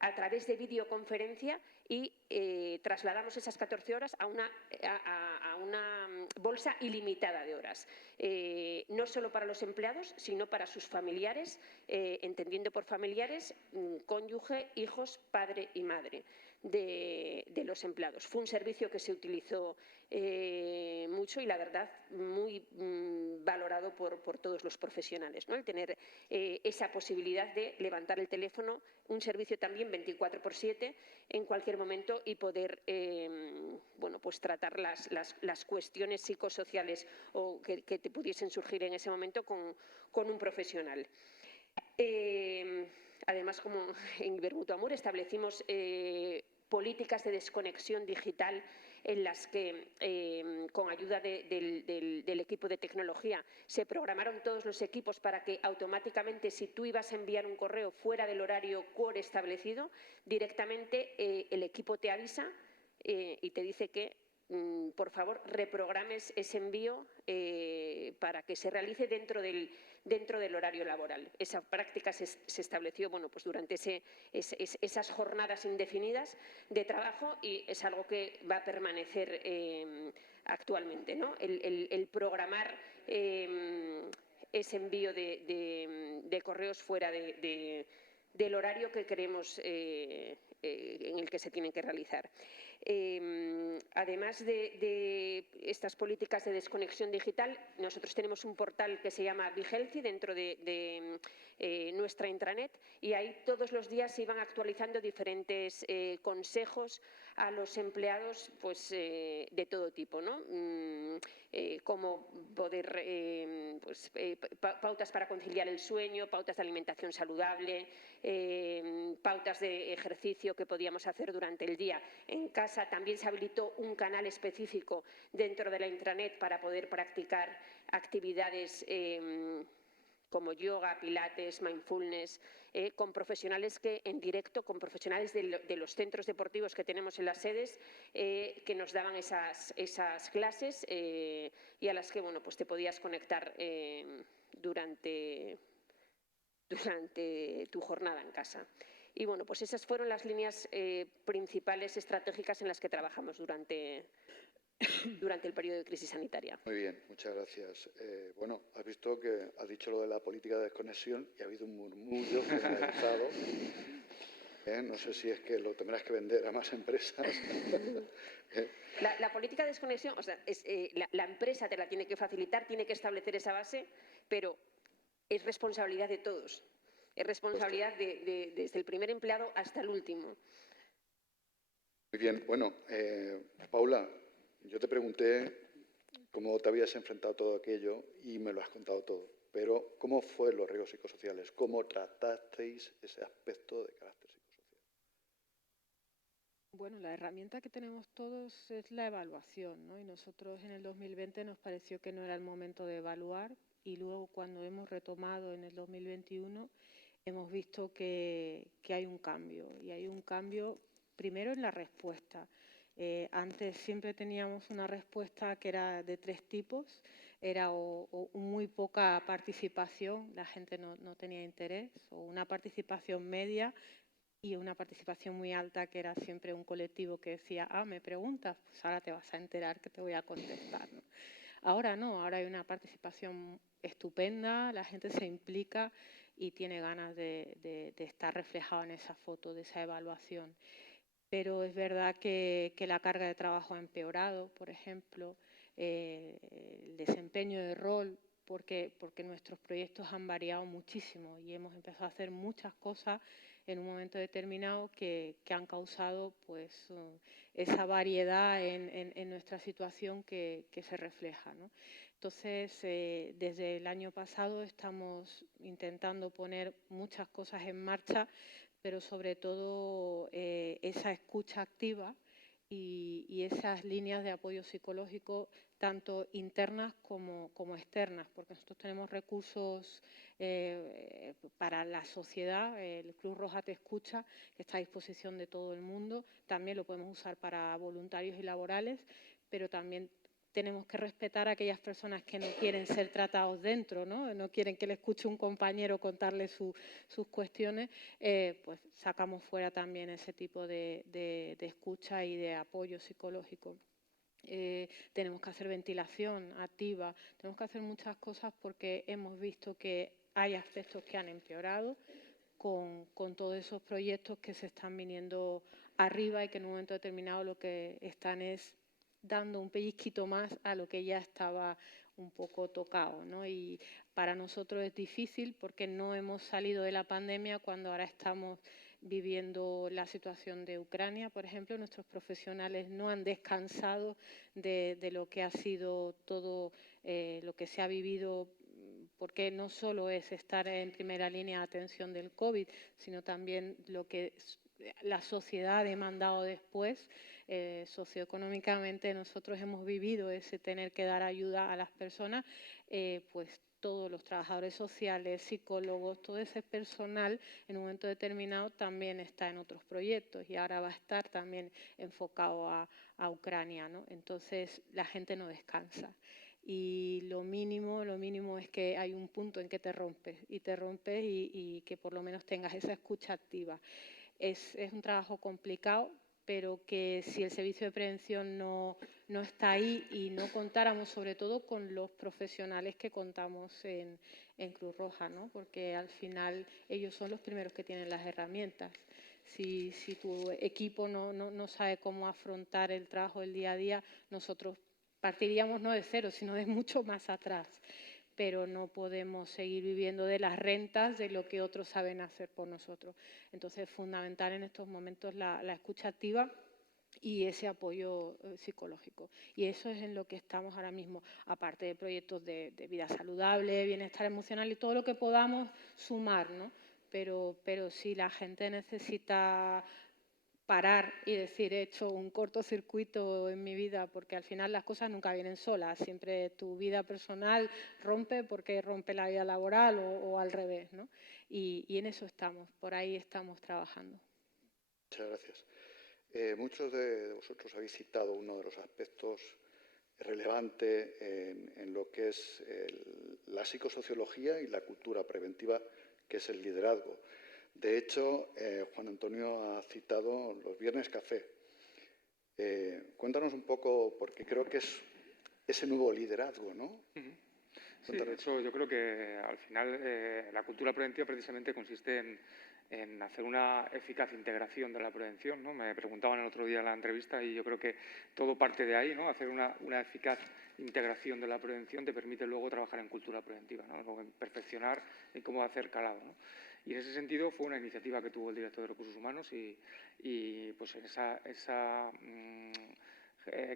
a través de videoconferencia y trasladamos esas 14 horas a una bolsa ilimitada de horas, no solo para los empleados, sino para sus familiares, entendiendo por familiares cónyuge, hijos, padre y madre de los empleados. Fue un servicio que se utilizó mucho y, la verdad, muy valorado por todos los profesionales, ¿no? El tener esa posibilidad de levantar el teléfono, un servicio también 24/7 en cualquier momento y poder bueno, pues tratar las cuestiones psicosociales o que te pudiesen surgir en ese momento con un profesional. Además, como en Ibermutuamur establecimos políticas de desconexión digital en las que, con ayuda del equipo de tecnología, se programaron todos los equipos para que automáticamente, si tú ibas a enviar un correo fuera del horario core establecido, directamente el equipo te avisa y te dice que, por favor, reprogrames ese envío para que se realice dentro del horario laboral. Esa práctica se estableció, bueno, pues durante esas jornadas indefinidas de trabajo y es algo que va a permanecer actualmente, ¿no? El programar ese envío de correos fuera del horario que queremos en el que se tienen que realizar. Además de estas políticas de desconexión digital, nosotros tenemos un portal que se llama BeHealthy dentro de nuestra intranet y ahí todos los días se iban actualizando diferentes consejos a los empleados, pues, de todo tipo, ¿no? Cómo poder, pues, pautas para conciliar el sueño, pautas de alimentación saludable, pautas de ejercicio que podíamos hacer durante el día en casa. También se habilitó un canal específico dentro de la intranet para poder practicar actividades como yoga, pilates, mindfulness, con profesionales en directo, con profesionales de los centros deportivos que tenemos en las sedes, que nos daban esas clases y a las que, bueno, pues te podías conectar durante tu jornada en casa. Y, bueno, pues esas fueron las líneas principales estratégicas en las que trabajamos durante el periodo de crisis sanitaria. Muy bien, muchas gracias. Bueno, has visto que has dicho lo de la política de desconexión y ha habido un murmullo generalizado. No sé si es que lo tendrás que vender a más empresas. La política de desconexión, o sea, la empresa te la tiene que facilitar, tiene que establecer esa base, pero es responsabilidad de todos. Es responsabilidad desde el primer empleado hasta el último. Muy bien. Bueno, Paula, yo te pregunté cómo te habías enfrentado a todo aquello y me lo has contado todo. Pero, ¿cómo fue los riesgos psicosociales? ¿Cómo tratasteis ese aspecto de carácter psicosocial? Bueno, la herramienta que tenemos todos es la evaluación, ¿no? Y nosotros en el 2020 nos pareció que no era el momento de evaluar y luego cuando hemos retomado en el 2021 hemos visto que hay un cambio y hay un cambio primero en la respuesta. Antes siempre teníamos una respuesta que era de tres tipos, era o muy poca participación, la gente no tenía interés, o una participación media y una participación muy alta, que era siempre un colectivo que decía, me preguntas, pues ahora te vas a enterar que te voy a contestar, ¿no? Ahora no, ahora hay una participación estupenda, la gente se implica y tiene ganas de estar reflejado en esa foto, de esa evaluación. Pero es verdad que la carga de trabajo ha empeorado, por ejemplo, el desempeño de rol, porque nuestros proyectos han variado muchísimo y hemos empezado a hacer muchas cosas en un momento determinado que han causado, pues, esa variedad en nuestra situación que se refleja, ¿no? Entonces, desde el año pasado estamos intentando poner muchas cosas en marcha, pero sobre todo esa escucha activa y esas líneas de apoyo psicológico, tanto internas como externas, porque nosotros tenemos recursos para la sociedad, el Cruz Roja Te Escucha, que está a disposición de todo el mundo, también lo podemos usar para voluntarios y laborales, pero también tenemos que respetar a aquellas personas que no quieren ser tratados dentro, no quieren que le escuche un compañero contarle sus cuestiones, pues sacamos fuera también ese tipo de escucha y de apoyo psicológico. tenemos que hacer ventilación activa, tenemos que hacer muchas cosas porque hemos visto que hay aspectos que han empeorado con todos esos proyectos que se están viniendo arriba y que en un momento determinado lo que están es dando un pellizquito más a lo que ya estaba un poco tocado, ¿no? Y para nosotros es difícil porque no hemos salido de la pandemia cuando ahora estamos viviendo la situación de Ucrania, por ejemplo. Nuestros profesionales no han descansado de lo que ha sido todo lo que se ha vivido, porque no solo es estar en primera línea de atención del COVID, sino también lo que la sociedad ha demandado después. Socioeconómicamente nosotros hemos vivido ese tener que dar ayuda a las personas, pues todos los trabajadores sociales, psicólogos, todo ese personal en un momento determinado también está en otros proyectos y ahora va a estar también enfocado a Ucrania, ¿no? Entonces la gente no descansa. Y lo mínimo es que hay un punto en que te rompes y que por lo menos tengas esa escucha activa. Es un trabajo complicado, pero que si el servicio de prevención no está ahí y no contáramos sobre todo con los profesionales que contamos en Cruz Roja, ¿no? Porque al final ellos son los primeros que tienen las herramientas. Si tu equipo no sabe cómo afrontar el trabajo del día a día, nosotros partiríamos no de cero, sino de mucho más atrás. Pero no podemos seguir viviendo de las rentas de lo que otros saben hacer por nosotros. Entonces, es fundamental en estos momentos la escucha activa y ese apoyo psicológico. Y eso es en lo que estamos ahora mismo, aparte de proyectos de vida saludable, bienestar emocional y todo lo que podamos sumar, ¿no? Pero si la gente necesita parar y decir, he hecho un cortocircuito en mi vida, porque al final las cosas nunca vienen solas, siempre tu vida personal rompe porque rompe la vida laboral o al revés, ¿no? Y en eso estamos, por ahí estamos trabajando. Muchas gracias. Muchos de vosotros habéis citado uno de los aspectos relevantes en lo que es la psicosociología y la cultura preventiva, que es el liderazgo. De hecho, Juan Antonio ha citado los Viernes Café. Cuéntanos un poco, porque creo que es ese nuevo liderazgo, ¿no? Sí, de hecho, yo creo que al final la cultura preventiva precisamente consiste en hacer una eficaz integración de la prevención, ¿no? Me preguntaban el otro día en la entrevista y yo creo que todo parte de ahí, ¿no? Hacer una eficaz integración de la prevención te permite luego trabajar en cultura preventiva, ¿no? Luego en perfeccionar y cómo hacer calado, ¿no? Y en ese sentido fue una iniciativa que tuvo el director de Recursos Humanos y pues esa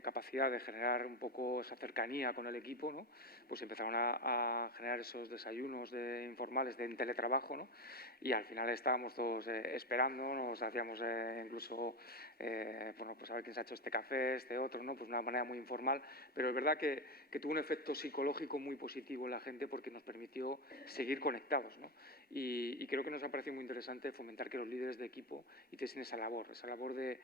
capacidad de generar un poco esa cercanía con el equipo, ¿no? Pues empezaron a generar esos desayunos informales de teletrabajo, ¿no? Y al final estábamos todos esperando, nos hacíamos incluso, bueno, pues a ver quién se ha hecho este café, este otro, ¿no? Pues de una manera muy informal, pero es verdad que tuvo un efecto psicológico muy positivo en la gente porque nos permitió seguir conectados, ¿no? Y creo que nos ha parecido muy interesante fomentar que los líderes de equipo hiciesen esa labor de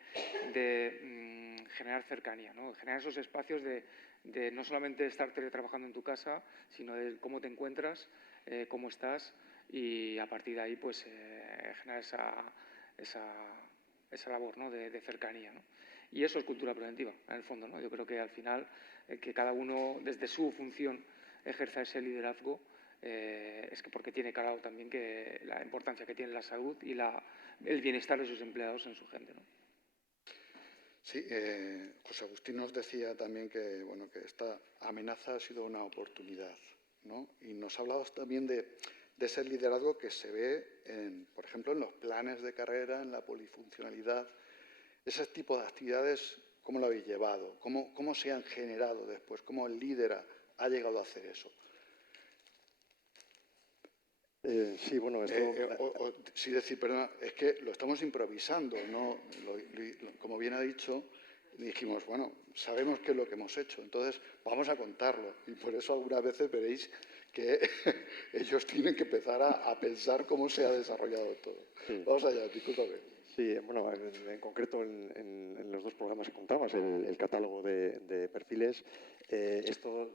generar cercanía, ¿no? Generar esos espacios de no solamente estar teletrabajando en tu casa, sino de cómo te encuentras, cómo estás y a partir de ahí pues generar esa labor, ¿no? de cercanía, ¿no? Y eso es cultura preventiva, en el fondo, ¿no? Yo creo que al final que cada uno desde su función ejerza ese liderazgo es que porque tiene claro también que la importancia que tiene la salud y el bienestar de sus empleados en su gente, ¿no? Sí, José Agustín nos decía también que, bueno, que esta amenaza ha sido una oportunidad, ¿no? Y nos ha hablado también de ese liderazgo que se ve, por ejemplo, en los planes de carrera, en la polifuncionalidad. Ese tipo de actividades, ¿cómo lo habéis llevado? ¿Cómo se han generado después? ¿Cómo el líder ha llegado a hacer eso? Sí, bueno, esto... sí, decir, perdona, es que lo estamos improvisando, ¿no? Como bien ha dicho, dijimos, bueno, sabemos qué es lo que hemos hecho, entonces vamos a contarlo. Y por eso algunas veces veréis que ellos tienen que empezar a pensar cómo se ha desarrollado todo. Sí. Vamos allá, discúlpame. Sí, bueno, en concreto en los dos programas que contabas, el catálogo de perfiles, esto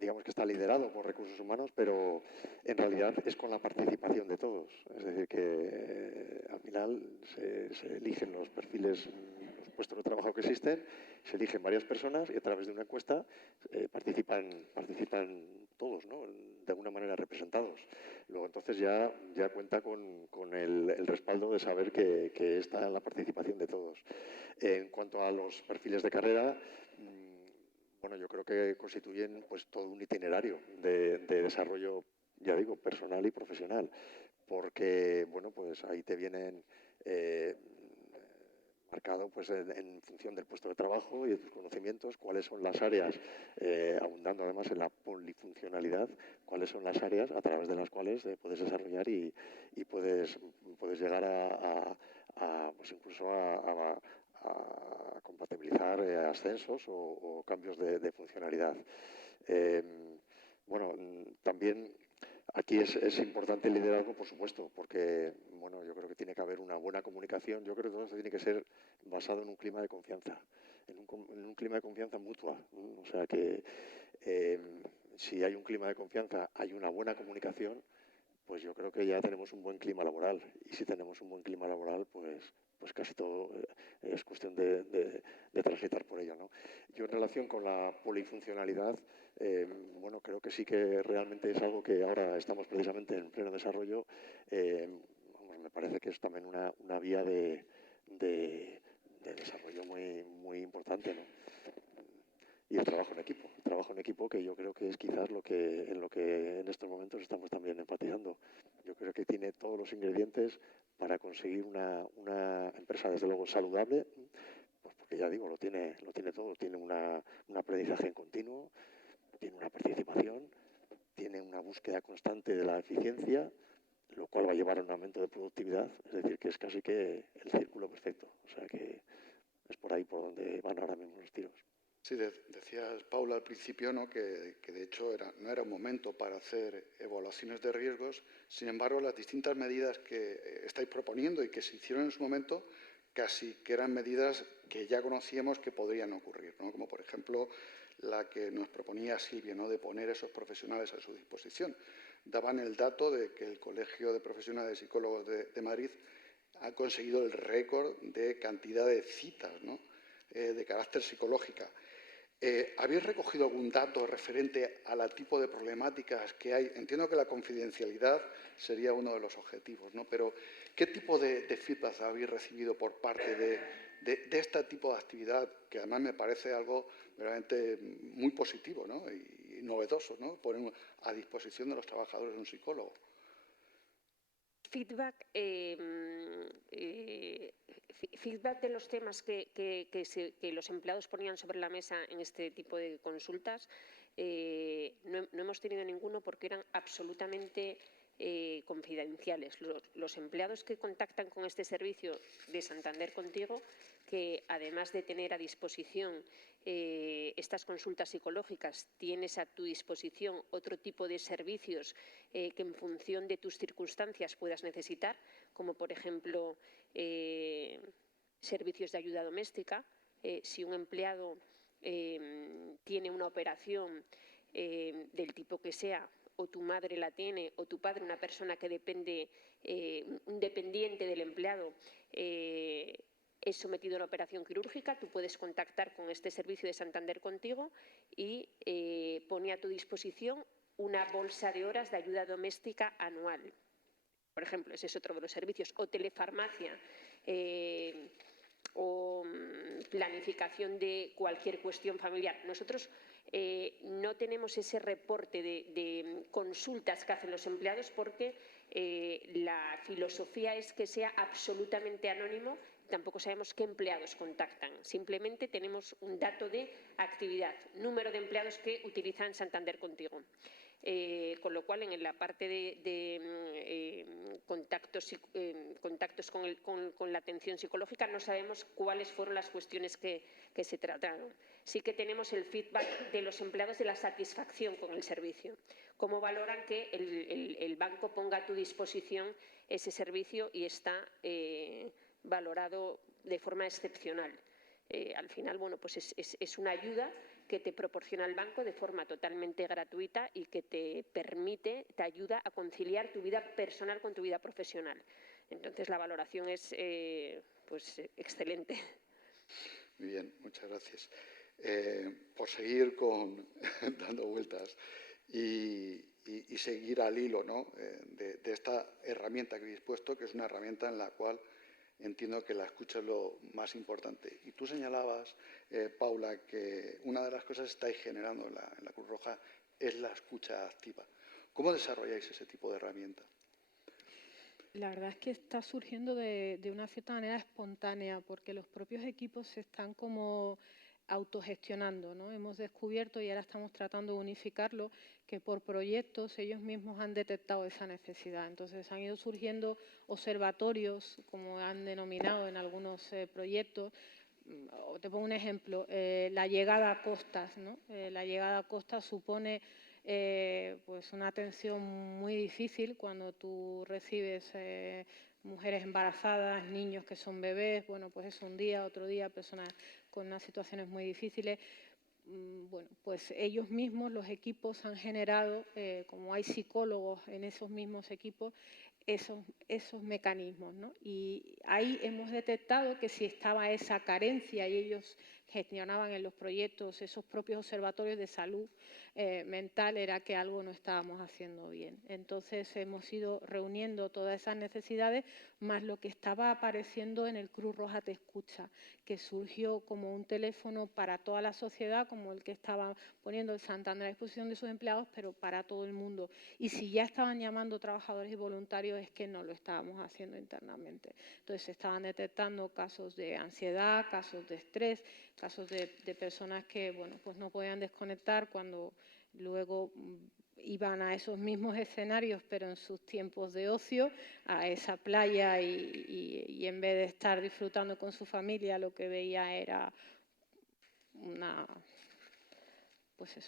digamos que está liderado por Recursos Humanos, pero en realidad es con la participación de todos. Es decir, que al final se eligen los perfiles, los puestos de trabajo que existen, se eligen varias personas y a través de una encuesta participan todos, ¿no? De alguna manera representados. Luego entonces ya cuenta con el respaldo de saber que está en la participación de todos. En cuanto a los perfiles de carrera, bueno, yo creo que constituyen pues todo un itinerario de desarrollo, ya digo, personal y profesional, porque bueno, pues ahí te vienen marcado pues en función del puesto de trabajo y de tus conocimientos, cuáles son las áreas, abundando además en la polifuncionalidad, cuáles son las áreas a través de las cuales puedes desarrollar y puedes llegar pues incluso a compatibilizar ascensos o cambios de funcionalidad. Bueno, también aquí es importante el liderazgo, por supuesto, porque bueno, yo creo que tiene que haber una buena comunicación. Yo creo que todo esto tiene que ser basado en un clima de confianza, en un clima de confianza mutua. O sea que si hay un clima de confianza, hay una buena comunicación, pues yo creo que ya tenemos un buen clima laboral. Y si tenemos un buen clima laboral, pues casi todo es cuestión de transitar por ello, ¿no? Yo en relación con la polifuncionalidad, bueno, creo que sí que realmente es algo que ahora estamos precisamente en pleno desarrollo. Vamos, me parece que es también una vía de desarrollo muy importante, ¿no? Y el trabajo en equipo que yo creo que es quizás en lo que en estos momentos estamos también enfatizando. Yo creo que tiene todos los ingredientes para conseguir una empresa, desde luego, saludable, pues porque ya digo, lo tiene todo. Tiene un aprendizaje en continuo, tiene una participación, tiene una búsqueda constante de la eficiencia, lo cual va a llevar a un aumento de productividad. Es decir, que es casi que el círculo perfecto. O sea que es por ahí por donde van ahora mismo los tiros. Sí, decías, Paula, al principio, ¿no? que de hecho no era un momento para hacer evaluaciones de riesgos. Sin embargo, las distintas medidas que estáis proponiendo y que se hicieron en su momento casi que eran medidas que ya conocíamos que podrían ocurrir, ¿no? Como por ejemplo la que nos proponía Silvia, ¿no? De poner esos profesionales a su disposición. Daban el dato de que el Colegio de Profesionales de Psicólogos de Madrid ha conseguido el récord de cantidad de citas, ¿no? De carácter psicológica. ¿Habéis recogido algún dato referente al tipo de problemáticas que hay? Entiendo que la confidencialidad sería uno de los objetivos, ¿no? Pero ¿qué tipo de feedback habéis recibido por parte de este tipo de actividad, que además me parece algo realmente muy positivo, ¿no? y novedoso, ¿no? Poner a disposición de los trabajadores un psicólogo? Feedback de los temas que los empleados ponían sobre la mesa en este tipo de consultas, no hemos tenido ninguno porque eran absolutamente confidenciales. Los empleados que contactan con este servicio de Santander Contigo, que además de tener a disposición estas consultas psicológicas, tienes a tu disposición otro tipo de servicios que en función de tus circunstancias puedas necesitar, como por ejemplo servicios de ayuda doméstica. Si un empleado tiene una operación del tipo que sea, o tu madre la tiene, o tu padre, una persona que depende, un dependiente del empleado, es sometido a una operación quirúrgica, tú puedes contactar con este servicio de Santander Contigo y pone a tu disposición una bolsa de horas de ayuda doméstica anual. Por ejemplo, ese es otro de los servicios. O telefarmacia, o planificación de cualquier cuestión familiar. Nosotros no tenemos ese reporte de consultas que hacen los empleados porque la filosofía es que sea absolutamente anónimo. Tampoco sabemos qué empleados contactan. Simplemente tenemos un dato de actividad, número de empleados que utilizan Santander Contigo. Con lo cual, en la parte de contactos con la atención psicológica, no sabemos cuáles fueron las cuestiones que se trataron. Sí que tenemos el feedback de los empleados de la satisfacción con el servicio. Cómo valoran que el banco ponga a tu disposición ese servicio y está valorado de forma excepcional. Al final, bueno, pues es una ayuda que te proporciona el banco de forma totalmente gratuita y que te ayuda a conciliar tu vida personal con tu vida profesional. Entonces, la valoración es pues excelente. Muy bien, muchas gracias. Por seguir dando vueltas y seguir al hilo, ¿no? de esta herramienta que habéis puesto, que es una herramienta en la cual entiendo que la escucha es lo más importante. Y tú señalabas, Paula, que una de las cosas que estáis generando en la Cruz Roja es la escucha activa. ¿Cómo desarrolláis ese tipo de herramienta? La verdad es que está surgiendo de una cierta manera espontánea, porque los propios equipos se están como autogestionando, ¿no? Hemos descubierto, y ahora estamos tratando de unificarlo, que por proyectos ellos mismos han detectado esa necesidad. Entonces han ido surgiendo observatorios, como han denominado en algunos proyectos. Te pongo un ejemplo, la llegada a costas, ¿no? La llegada a costas supone pues una atención muy difícil cuando tú recibes mujeres embarazadas, niños que son bebés, bueno, pues es un día, otro día, personas con unas situaciones muy difíciles. Bueno, pues ellos mismos, los equipos, han generado, como hay psicólogos en esos mismos equipos, esos mecanismos, ¿no? Y ahí hemos detectado que si estaba esa carencia y ellos gestionaban en los proyectos esos propios observatorios de salud mental, era que algo no estábamos haciendo bien. Entonces hemos ido reuniendo todas esas necesidades, más lo que estaba apareciendo en el Cruz Roja Te Escucha, que surgió como un teléfono para toda la sociedad, como el que estaba poniendo el Santander a disposición de sus empleados, pero para todo el mundo. Y si ya estaban llamando trabajadores y voluntarios, es que no lo estábamos haciendo internamente. Entonces se estaban detectando casos de ansiedad, casos de estrés, casos de personas que, bueno, pues no podían desconectar cuando luego iban a esos mismos escenarios, pero en sus tiempos de ocio, a esa playa y en vez de estar disfrutando con su familia, lo que veía era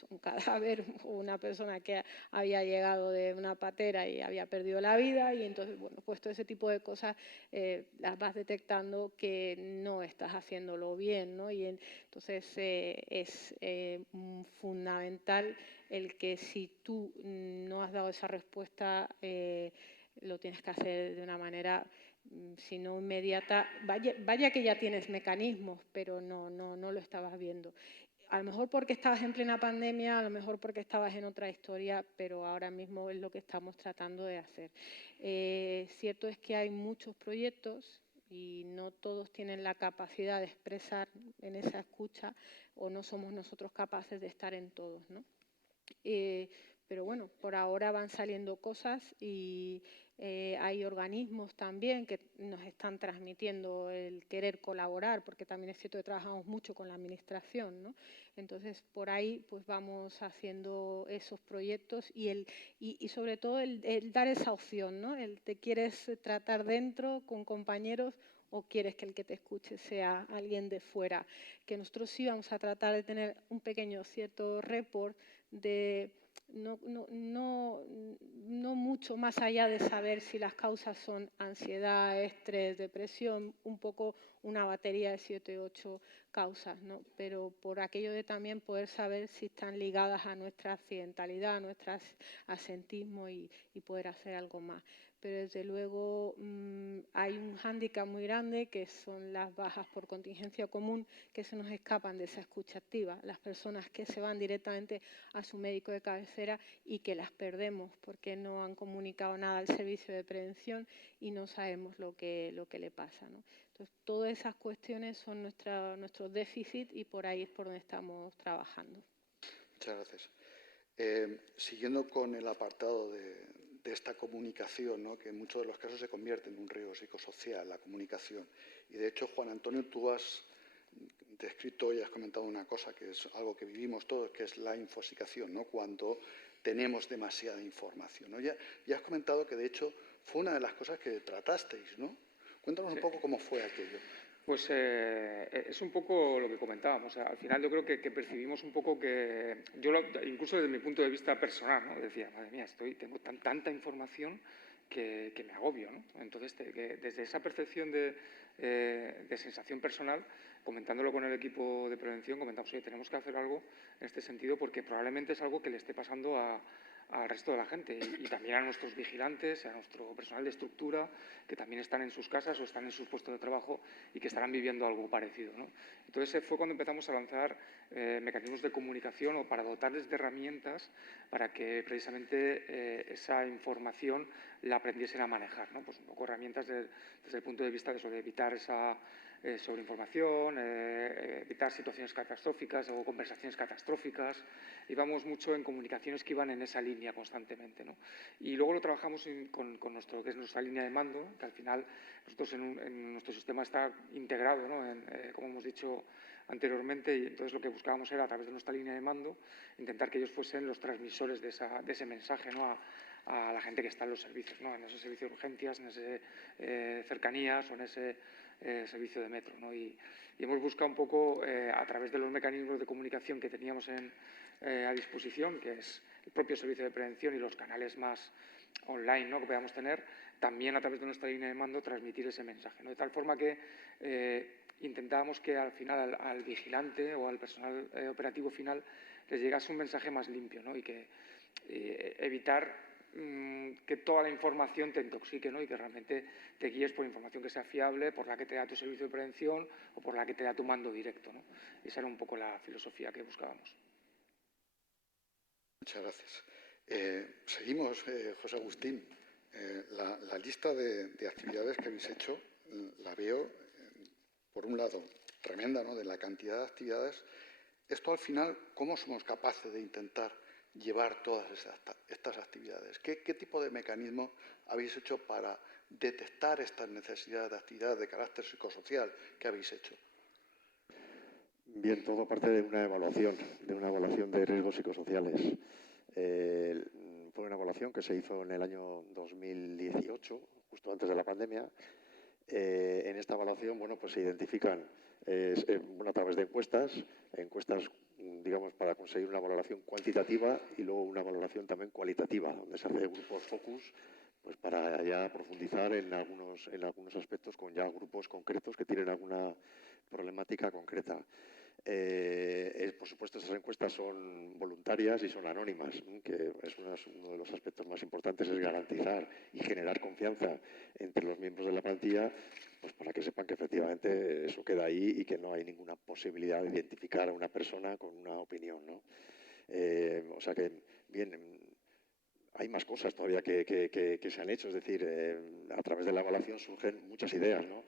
un cadáver o una persona que había llegado de una patera y había perdido la vida, y entonces, bueno, pues todo ese tipo de cosas las vas detectando que no estás haciéndolo bien, ¿no? Y entonces es fundamental el que si tú no has dado esa respuesta, lo tienes que hacer de una manera, si no inmediata, vaya que ya tienes mecanismos, pero no lo estabas viendo. A lo mejor porque estabas en plena pandemia, a lo mejor porque estabas en otra historia, pero ahora mismo es lo que estamos tratando de hacer. Cierto es que hay muchos proyectos y no todos tienen la capacidad de expresar en esa escucha, o no somos nosotros capaces de estar en todos, ¿no? Pero bueno, por ahora van saliendo cosas y hay organismos también que nos están transmitiendo el querer colaborar, porque también es cierto que trabajamos mucho con la administración, ¿no? Entonces, por ahí pues vamos haciendo esos proyectos y sobre todo el dar esa opción, ¿no? El te quieres tratar dentro con compañeros o quieres que el que te escuche sea alguien de fuera. Que nosotros sí vamos a tratar de tener un pequeño cierto report de no mucho más allá de saber si las causas son ansiedad, estrés, depresión, un poco una batería de 7 o 8 causas, ¿no? Pero por aquello de también poder saber si están ligadas a nuestra accidentalidad, a nuestro asentismo y poder hacer algo más. Pero desde luego hay un hándicap muy grande, que son las bajas por contingencia común, que se nos escapan de esa escucha activa, las personas que se van directamente a su médico de cabecera y que las perdemos porque no han comunicado nada al servicio de prevención y no sabemos lo que le pasa, ¿no? Entonces, todas esas cuestiones son nuestro déficit y por ahí es por donde estamos trabajando. Muchas gracias. Siguiendo con el apartado de esta comunicación, ¿no? Que en muchos de los casos se convierte en un riesgo psicosocial, la comunicación. Y de hecho, Juan Antonio, tú has descrito y has comentado una cosa que es algo que vivimos todos, que es la infosicación, ¿no? Cuando tenemos demasiada información, ¿no? Ya has comentado que de hecho fue una de las cosas que tratasteis, ¿no? Cuéntanos un poco cómo fue aquello. Pues es un poco lo que comentábamos. O sea, al final yo creo que percibimos un poco que, incluso desde mi punto de vista personal, ¿no? Decía, madre mía, tengo tanta información que me agobio, ¿no? Entonces, desde esa percepción de sensación personal, comentándolo con el equipo de prevención, comentamos, oye, tenemos que hacer algo en este sentido porque probablemente es algo que le esté pasando a al resto de la gente y también a nuestros vigilantes, a nuestro personal de estructura, que también están en sus casas o están en sus puestos de trabajo y que estarán viviendo algo parecido, ¿no? Entonces fue cuando empezamos a lanzar mecanismos de comunicación o para dotarles de herramientas para que precisamente esa información la aprendiesen a manejar, ¿no? Pues un poco herramientas desde el punto de vista de eso, de evitar esa sobreinformación, evitar situaciones catastróficas o conversaciones catastróficas. Íbamos mucho en comunicaciones que iban en esa línea constantemente, ¿no? Y luego lo trabajamos con nuestro, que es nuestra línea de mando, que al final nosotros en nuestro sistema está integrado, ¿no? Como hemos dicho anteriormente, y entonces lo que buscábamos era a través de nuestra línea de mando intentar que ellos fuesen los transmisores de ese mensaje, ¿no? a la gente que está en los servicios, ¿no? En ese servicio de urgencias, en ese cercanías o en ese servicio de metro, ¿no? Y hemos buscado un poco, a través de los mecanismos de comunicación que teníamos a disposición, que es el propio servicio de prevención y los canales más online, ¿no? que podamos tener, también a través de nuestra línea de mando transmitir ese mensaje, ¿no? De tal forma que intentábamos que al final al vigilante o al personal operativo final les llegase un mensaje más limpio, ¿no? Y que evitar que toda la información te intoxique, ¿no? Y que realmente te guíes por información que sea fiable, por la que te da tu servicio de prevención o por la que te da tu mando directo, ¿no? Esa era un poco la filosofía que buscábamos. Muchas gracias. Seguimos, José Agustín. La lista de actividades que habéis hecho la veo, por un lado, tremenda, ¿no? De la cantidad de actividades. Esto al final, ¿cómo somos capaces de intentar llevar todas estas actividades? ¿Qué tipo de mecanismo habéis hecho para detectar estas necesidades de actividades de carácter psicosocial que habéis hecho? Bien, todo parte de una evaluación de riesgos psicosociales. Fue una evaluación que se hizo en el año 2018, justo antes de la pandemia. En esta evaluación, bueno, pues se identifican a través de encuestas, digamos, para conseguir una valoración cuantitativa y luego una valoración también cualitativa, donde se hace grupos focus, pues para ya profundizar en algunos aspectos con ya grupos concretos que tienen alguna problemática concreta. Por supuesto, esas encuestas son voluntarias y son anónimas, que es uno de los aspectos más importantes, es garantizar y generar confianza entre los miembros de la plantilla, pues para que sepan que efectivamente eso queda ahí y que no hay ninguna posibilidad de identificar a una persona con una opinión, ¿no? O sea que, bien, hay más cosas todavía que se han hecho, es decir, a través de la evaluación surgen muchas ideas, ¿no?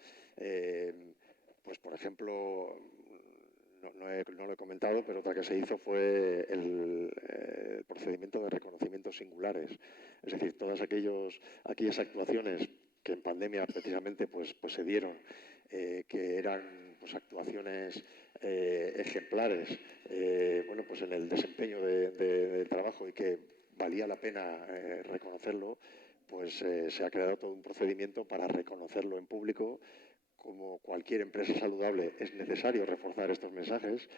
Pues, por ejemplo, no lo he comentado, pero otra que se hizo fue el procedimiento de reconocimientos singulares. Es decir, todas aquellas actuaciones que en pandemia precisamente pues se dieron, que eran pues actuaciones ejemplares, bueno, pues en el desempeño del trabajo y que valía la pena reconocerlo, pues se ha creado todo un procedimiento para reconocerlo en público. Como cualquier empresa saludable, es necesario reforzar estos mensajes,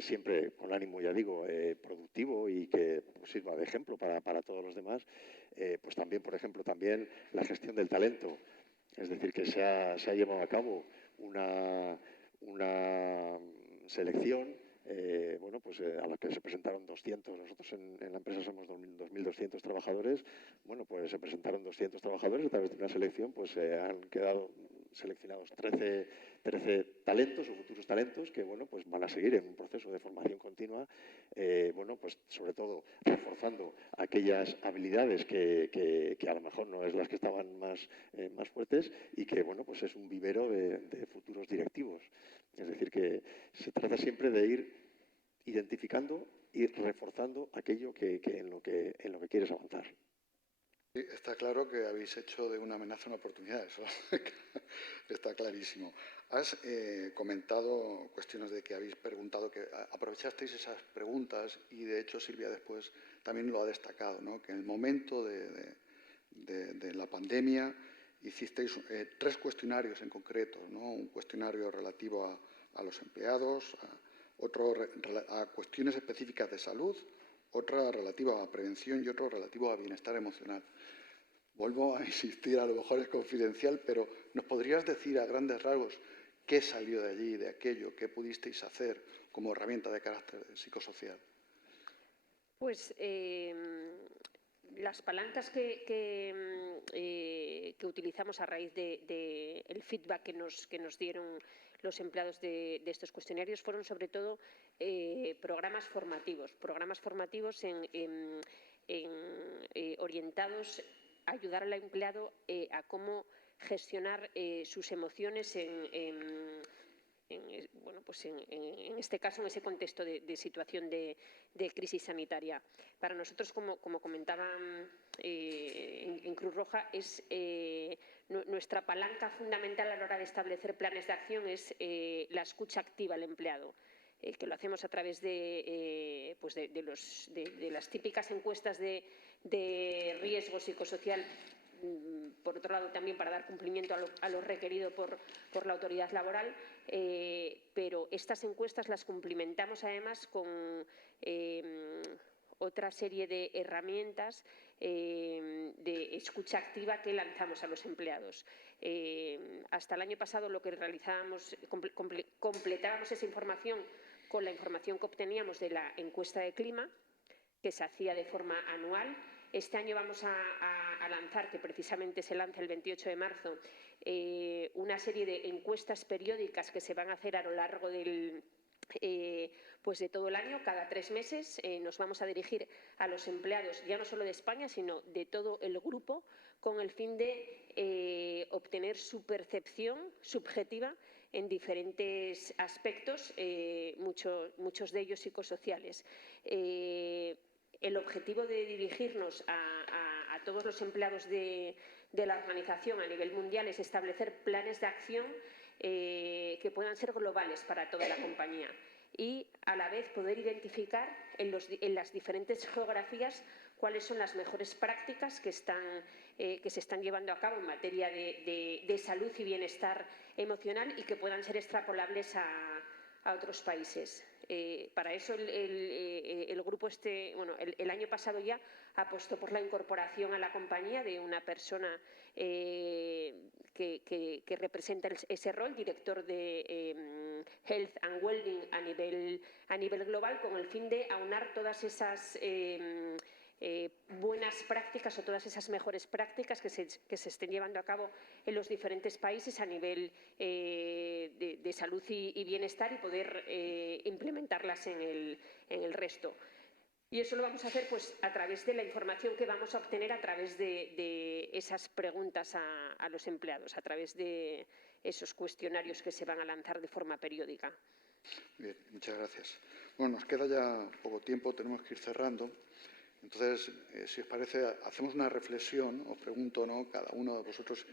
siempre con ánimo, ya digo, productivo y que pues, sirva de ejemplo para todos los demás. Pues también, por ejemplo, también la gestión del talento. Es decir, que se ha llevado a cabo una selección, bueno, pues a la que se presentaron 200, nosotros en la empresa somos 2.200 trabajadores, bueno, pues se presentaron 200 trabajadores, a través de una selección pues han quedado seleccionados 13 talentos o futuros talentos que, bueno, pues van a seguir en un proceso de formación continua, bueno, pues sobre todo reforzando aquellas habilidades que a lo mejor no es las que estaban más fuertes y que, bueno, pues es un vivero de futuros directivos. Es decir, que se trata siempre de ir identificando y reforzando aquello en lo que quieres avanzar. Sí, está claro que habéis hecho de una amenaza una oportunidad, eso está clarísimo. Has comentado cuestiones de que habéis preguntado, que aprovechasteis esas preguntas y de hecho Silvia después también lo ha destacado, ¿no? Que en el momento de la pandemia hicisteis 3 cuestionarios en concreto, ¿no? Un cuestionario relativo a los empleados, otro a cuestiones específicas de salud, otra relativa a prevención y otro relativo a bienestar emocional. Vuelvo a insistir, a lo mejor es confidencial, pero ¿nos podrías decir a grandes rasgos qué salió de allí, de aquello, qué pudisteis hacer como herramienta de carácter psicosocial? Pues las palancas que utilizamos a raíz del feedback que nos dieron los empleados de estos cuestionarios fueron sobre todo programas formativos orientados a ayudar al empleado a cómo gestionar sus emociones en este caso, en ese contexto de situación de crisis sanitaria. Para nosotros, como comentaban en Cruz Roja, es nuestra palanca fundamental a la hora de establecer planes de acción es la escucha activa al empleado, que lo hacemos a través de las típicas encuestas de riesgo psicosocial. Por otro lado, también para dar cumplimiento a lo requerido por la autoridad laboral, pero estas encuestas las cumplimentamos además con otra serie de herramientas de escucha activa que lanzamos a los empleados. Hasta el año pasado lo que realizábamos, completábamos esa información con la información que obteníamos de la encuesta de clima, que se hacía de forma anual. Este año vamos a lanzar, que precisamente se lanza el 28 de marzo, una serie de encuestas periódicas que se van a hacer a lo largo de todo el año. Cada 3 meses nos vamos a dirigir a los empleados, ya no solo de España, sino de todo el grupo, con el fin de obtener su percepción subjetiva en diferentes aspectos, muchos de ellos psicosociales. El objetivo de dirigirnos a todos los empleados de la organización a nivel mundial es establecer planes de acción que puedan ser globales para toda la compañía y, a la vez, poder identificar en las diferentes geografías cuáles son las mejores prácticas que se están llevando a cabo en materia de salud y bienestar emocional y que puedan ser extrapolables a otros países. Para eso el grupo el año pasado ya apostó por la incorporación a la compañía de una persona que representa ese rol, director de Health and Wellbeing a nivel global, con el fin de aunar todas esas buenas prácticas o todas esas mejores prácticas que se estén llevando a cabo en los diferentes países a nivel de salud y bienestar y poder implementarlas en el resto. Y eso lo vamos a hacer a través de la información que vamos a obtener a través de esas preguntas a los empleados, a través de esos cuestionarios que se van a lanzar de forma periódica. Bien, muchas gracias. Bueno, nos queda ya poco tiempo, tenemos que ir cerrando. Entonces, si os parece, hacemos una reflexión, os pregunto, ¿no?, cada uno de vosotros,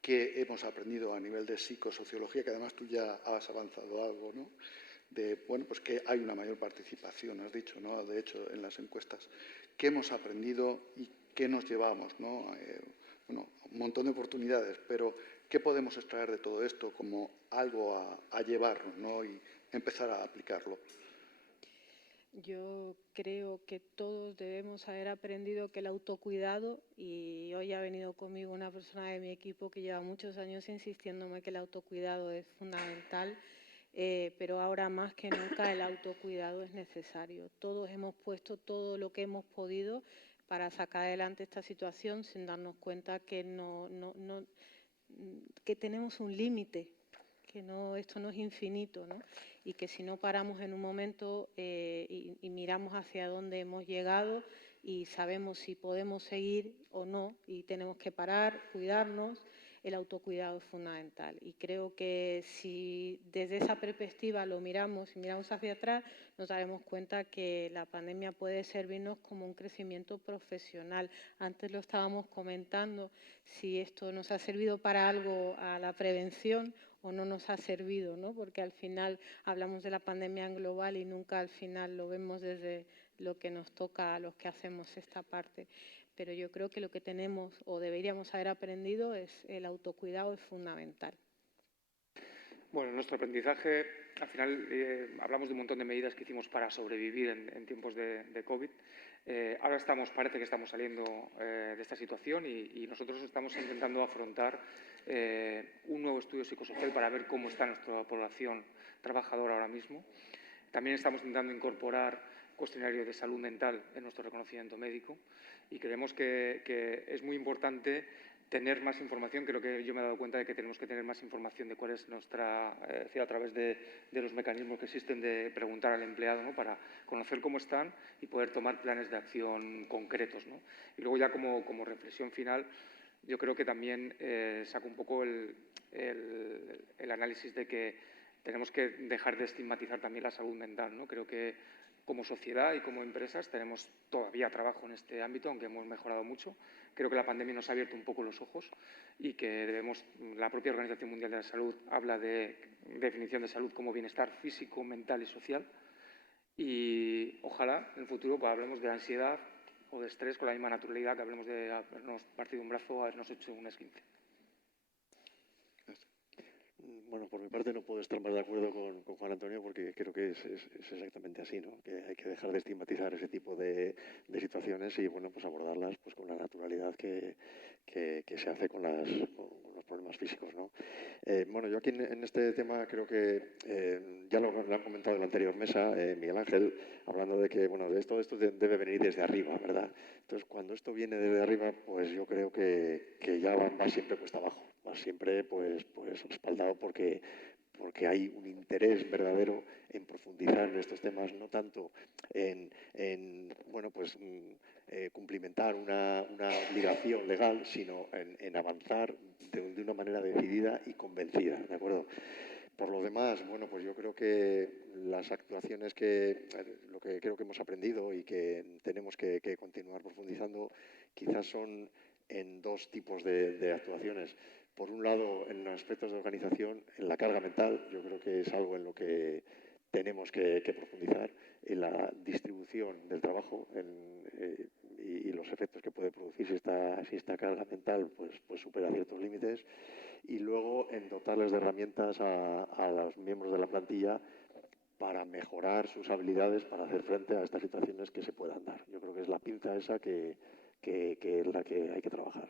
qué hemos aprendido a nivel de psicosociología, que además tú ya has avanzado algo, ¿no?, pues que hay una mayor participación, has dicho, ¿no?, de hecho, en las encuestas. ¿Qué hemos aprendido y qué nos llevamos, ¿no? Un montón de oportunidades, pero ¿qué podemos extraer de todo esto como algo a llevarnos, ¿no?, y empezar a aplicarlo? Yo creo que todos debemos haber aprendido que el autocuidado, y hoy ha venido conmigo una persona de mi equipo que lleva muchos años insistiéndome que el autocuidado es fundamental, pero ahora más que nunca el autocuidado es necesario. Todos hemos puesto todo lo que hemos podido para sacar adelante esta situación sin darnos cuenta que, que tenemos un límite, que esto no es infinito, ¿no? Y que si no paramos en un momento y miramos hacia dónde hemos llegado y sabemos si podemos seguir o no y tenemos que parar, cuidarnos, el autocuidado es fundamental. Y creo que si desde esa perspectiva lo miramos y miramos hacia atrás, nos daremos cuenta que la pandemia puede servirnos como un crecimiento profesional. Antes lo estábamos comentando, si esto nos ha servido para algo a la prevención o no nos ha servido, ¿no? Porque al final hablamos de la pandemia en global y nunca al final lo vemos desde lo que nos toca a los que hacemos esta parte. Pero yo creo que lo que tenemos o deberíamos haber aprendido es el autocuidado es fundamental. Bueno, nuestro aprendizaje, al final hablamos de un montón de medidas que hicimos para sobrevivir en tiempos de COVID. Ahora parece que estamos saliendo de esta situación y nosotros estamos intentando afrontar un nuevo estudio psicosocial para ver cómo está nuestra población trabajadora ahora mismo. También estamos intentando incorporar cuestionario de salud mental en nuestro reconocimiento médico y creemos que es muy importante tener más información. Creo que yo me he dado cuenta de que tenemos que tener más información de cuál es nuestra, a través de los mecanismos que existen de preguntar al empleado, ¿no? Para conocer cómo están y poder tomar planes de acción concretos, ¿no? Y luego ya como reflexión final, yo creo que también saco un poco el análisis de que tenemos que dejar de estigmatizar también la salud mental, ¿no? Creo que como sociedad y como empresas tenemos todavía trabajo en este ámbito, aunque hemos mejorado mucho. Creo que la pandemia nos ha abierto un poco los ojos y que debemos, la propia Organización Mundial de la Salud habla de definición de salud como bienestar físico, mental y social. Y ojalá en el futuro pues, hablemos de ansiedad o de estrés con la misma naturalidad que hablemos de habernos partido un brazo o habernos hecho un esguince. Bueno, por mi parte no puedo estar más de acuerdo con Juan Antonio porque creo que es exactamente así, ¿no? Que hay que dejar de estigmatizar ese tipo de situaciones y, bueno, pues abordarlas pues con la naturalidad que se hace con los problemas físicos, ¿no? Bueno, yo aquí en este tema creo que ya lo han comentado en la anterior mesa, Miguel Ángel, hablando de que, bueno, esto debe venir desde arriba, ¿verdad? Entonces, cuando esto viene desde arriba, pues yo creo que ya va siempre cuesta abajo. Va siempre pues respaldado porque hay un interés verdadero en profundizar en estos temas, no tanto en bueno, pues, cumplimentar una obligación legal, sino en avanzar de una manera decidida y convencida, ¿de acuerdo? Por lo demás, bueno, pues yo creo que las actuaciones lo que creo que hemos aprendido y que tenemos que continuar profundizando, quizás son en dos tipos de actuaciones. Por un lado, en aspectos de organización, en la carga mental, yo creo que es algo en lo que tenemos que profundizar, en la distribución del trabajo y los efectos que puede producir si esta carga mental pues supera ciertos límites. Y luego en dotarles de herramientas a los miembros de la plantilla para mejorar sus habilidades para hacer frente a estas situaciones que se puedan dar. Yo creo que es la pinza esa que es la que hay que trabajar.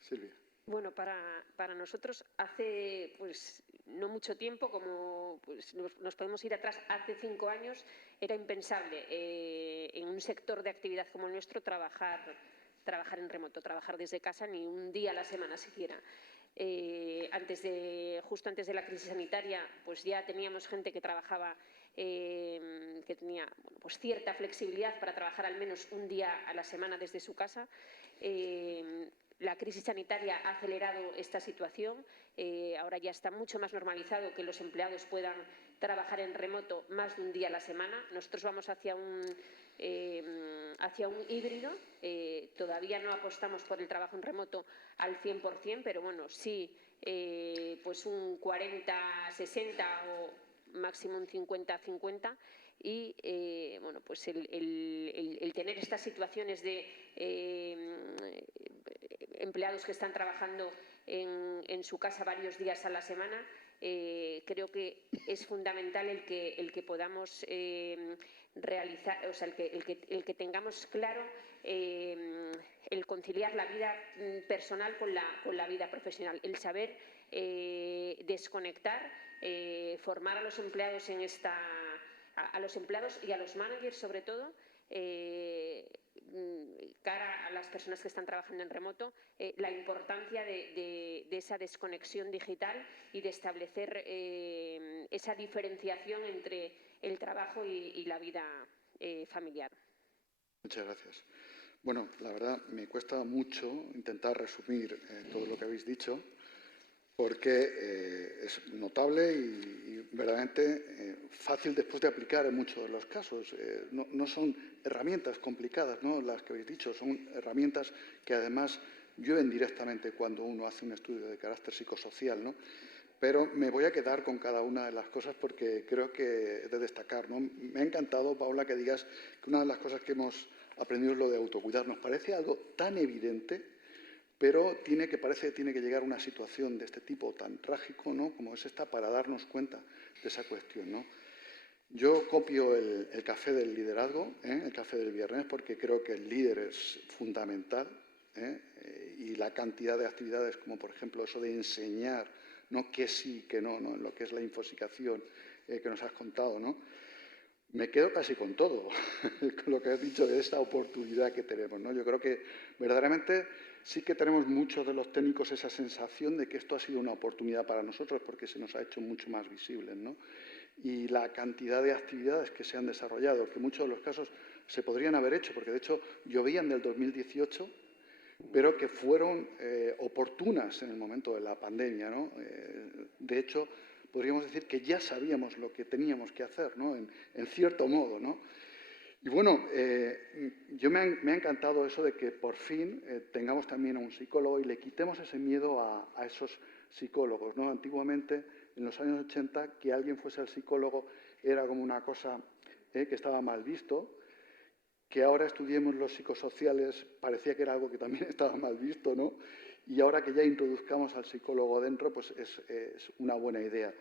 Silvia. Bueno, para nosotros hace pues no mucho tiempo, como pues, nos podemos ir atrás, hace 5 años era impensable en un sector de actividad como el nuestro trabajar en remoto, trabajar desde casa ni un día a la semana siquiera. Justo antes de la crisis sanitaria, pues ya teníamos gente que trabajaba, que tenía pues cierta flexibilidad para trabajar al menos un día a la semana desde su casa. La crisis sanitaria ha acelerado esta situación. Ahora ya está mucho más normalizado que los empleados puedan trabajar en remoto más de un día a la semana. Nosotros vamos hacia un híbrido. Todavía no apostamos por el trabajo en remoto al 100%, pero bueno, sí pues un 40-60 o máximo un 50-50. Y bueno, pues el tener estas situaciones de empleados que están trabajando en su casa varios días a la semana, creo que es fundamental el que podamos realizar, o sea, el que tengamos claro el conciliar la vida personal con la vida profesional, el saber desconectar, formar a los empleados a los empleados y a los managers sobre todo, cara a las personas que están trabajando en remoto, la importancia de esa desconexión digital y de establecer esa diferenciación entre el trabajo y la vida familiar. Muchas gracias. Bueno, la verdad me cuesta mucho intentar resumir todo lo que habéis dicho, porque es notable y verdaderamente fácil después de aplicar en muchos de los casos. No son herramientas complicadas, ¿no?, las que habéis dicho, son herramientas que además llueven directamente cuando uno hace un estudio de carácter psicosocial, ¿no? Pero me voy a quedar con cada una de las cosas porque creo que es de destacar, ¿no? Me ha encantado, Paula, que digas que una de las cosas que hemos aprendido es lo de autocuidar. Nos parece algo tan evidente, pero parece que tiene que llegar a una situación de este tipo tan trágico, ¿no?, como es esta, para darnos cuenta de esa cuestión, ¿no? Yo copio el café del liderazgo, el café del viernes, porque creo que el líder es fundamental, y la cantidad de actividades, como por ejemplo eso de enseñar, ¿no?, qué sí, qué no, en lo que es la infosicación que nos has contado, ¿no? Me quedo casi con todo, con lo que has dicho de esta oportunidad que tenemos, ¿no? Yo creo que verdaderamente sí que tenemos muchos de los técnicos esa sensación de que esto ha sido una oportunidad para nosotros porque se nos ha hecho mucho más visibles, ¿no? Y la cantidad de actividades que se han desarrollado, que en muchos de los casos se podrían haber hecho, porque de hecho llovían del 2018, pero que fueron oportunas en el momento de la pandemia, ¿no? De hecho, podríamos decir que ya sabíamos lo que teníamos que hacer, ¿no? En cierto modo, ¿no? Y bueno, me ha encantado eso de que por fin tengamos también a un psicólogo y le quitemos ese miedo a esos psicólogos, ¿no? Antiguamente, en los años 80, que alguien fuese el psicólogo era como una cosa que estaba mal visto, que ahora estudiemos los psicosociales parecía que era algo que también estaba mal visto, ¿no? Y ahora que ya introduzcamos al psicólogo dentro, pues es una buena idea.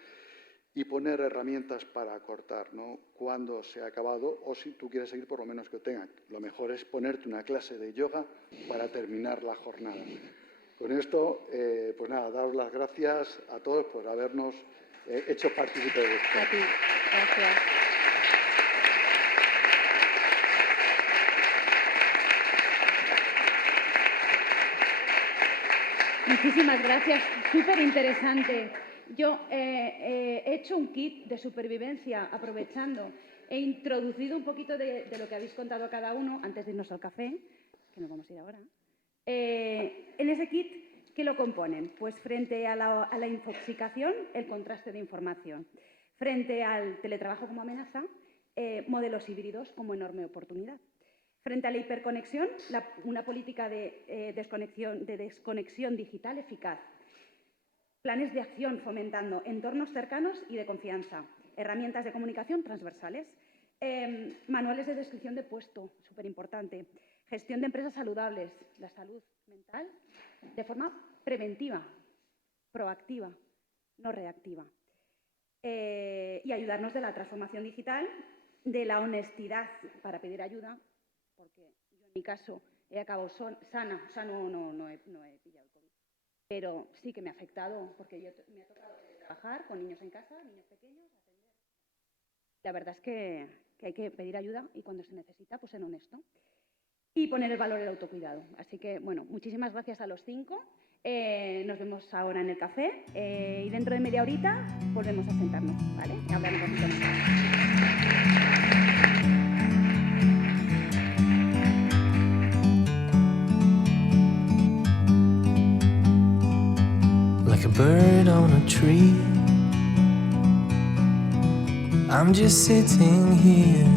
Y poner herramientas para acortar, ¿no? Cuando se ha acabado, o si tú quieres seguir, por lo menos que lo tengan. Lo mejor es ponerte una clase de yoga para terminar la jornada. Con esto, pues nada, daros las gracias a todos por habernos hecho partícipes de esto. A ti, gracias. Muchísimas gracias, súper interesante. Yo he hecho un kit de supervivencia aprovechando. He introducido un poquito de lo que habéis contado cada uno antes de irnos al café, que nos vamos a ir ahora. En ese kit, ¿qué lo componen? Pues frente a la infoxicación, el contraste de información. Frente al teletrabajo como amenaza, modelos híbridos como enorme oportunidad. Frente a la hiperconexión, una política de desconexión digital eficaz. Planes de acción fomentando entornos cercanos y de confianza. Herramientas de comunicación transversales. Manuales de descripción de puesto, súper importante. Gestión de empresas saludables, la salud mental, de forma preventiva, proactiva, no reactiva. Y ayudarnos de la transformación digital, de la honestidad para pedir ayuda, porque yo en mi caso he acabado sana, o sea, no he pillado el COVID, pero sí que me ha afectado porque me ha tocado trabajar con niños en casa, niños pequeños, atender. La verdad es que hay que pedir ayuda y cuando se necesita, pues ser honesto y poner el valor del autocuidado. Así que, bueno, muchísimas gracias a los 5. Nos vemos ahora en el café y dentro de media horita volvemos a sentarnos, ¿vale? Y hablar un poquito más. Like a bird on a tree, I'm just sitting here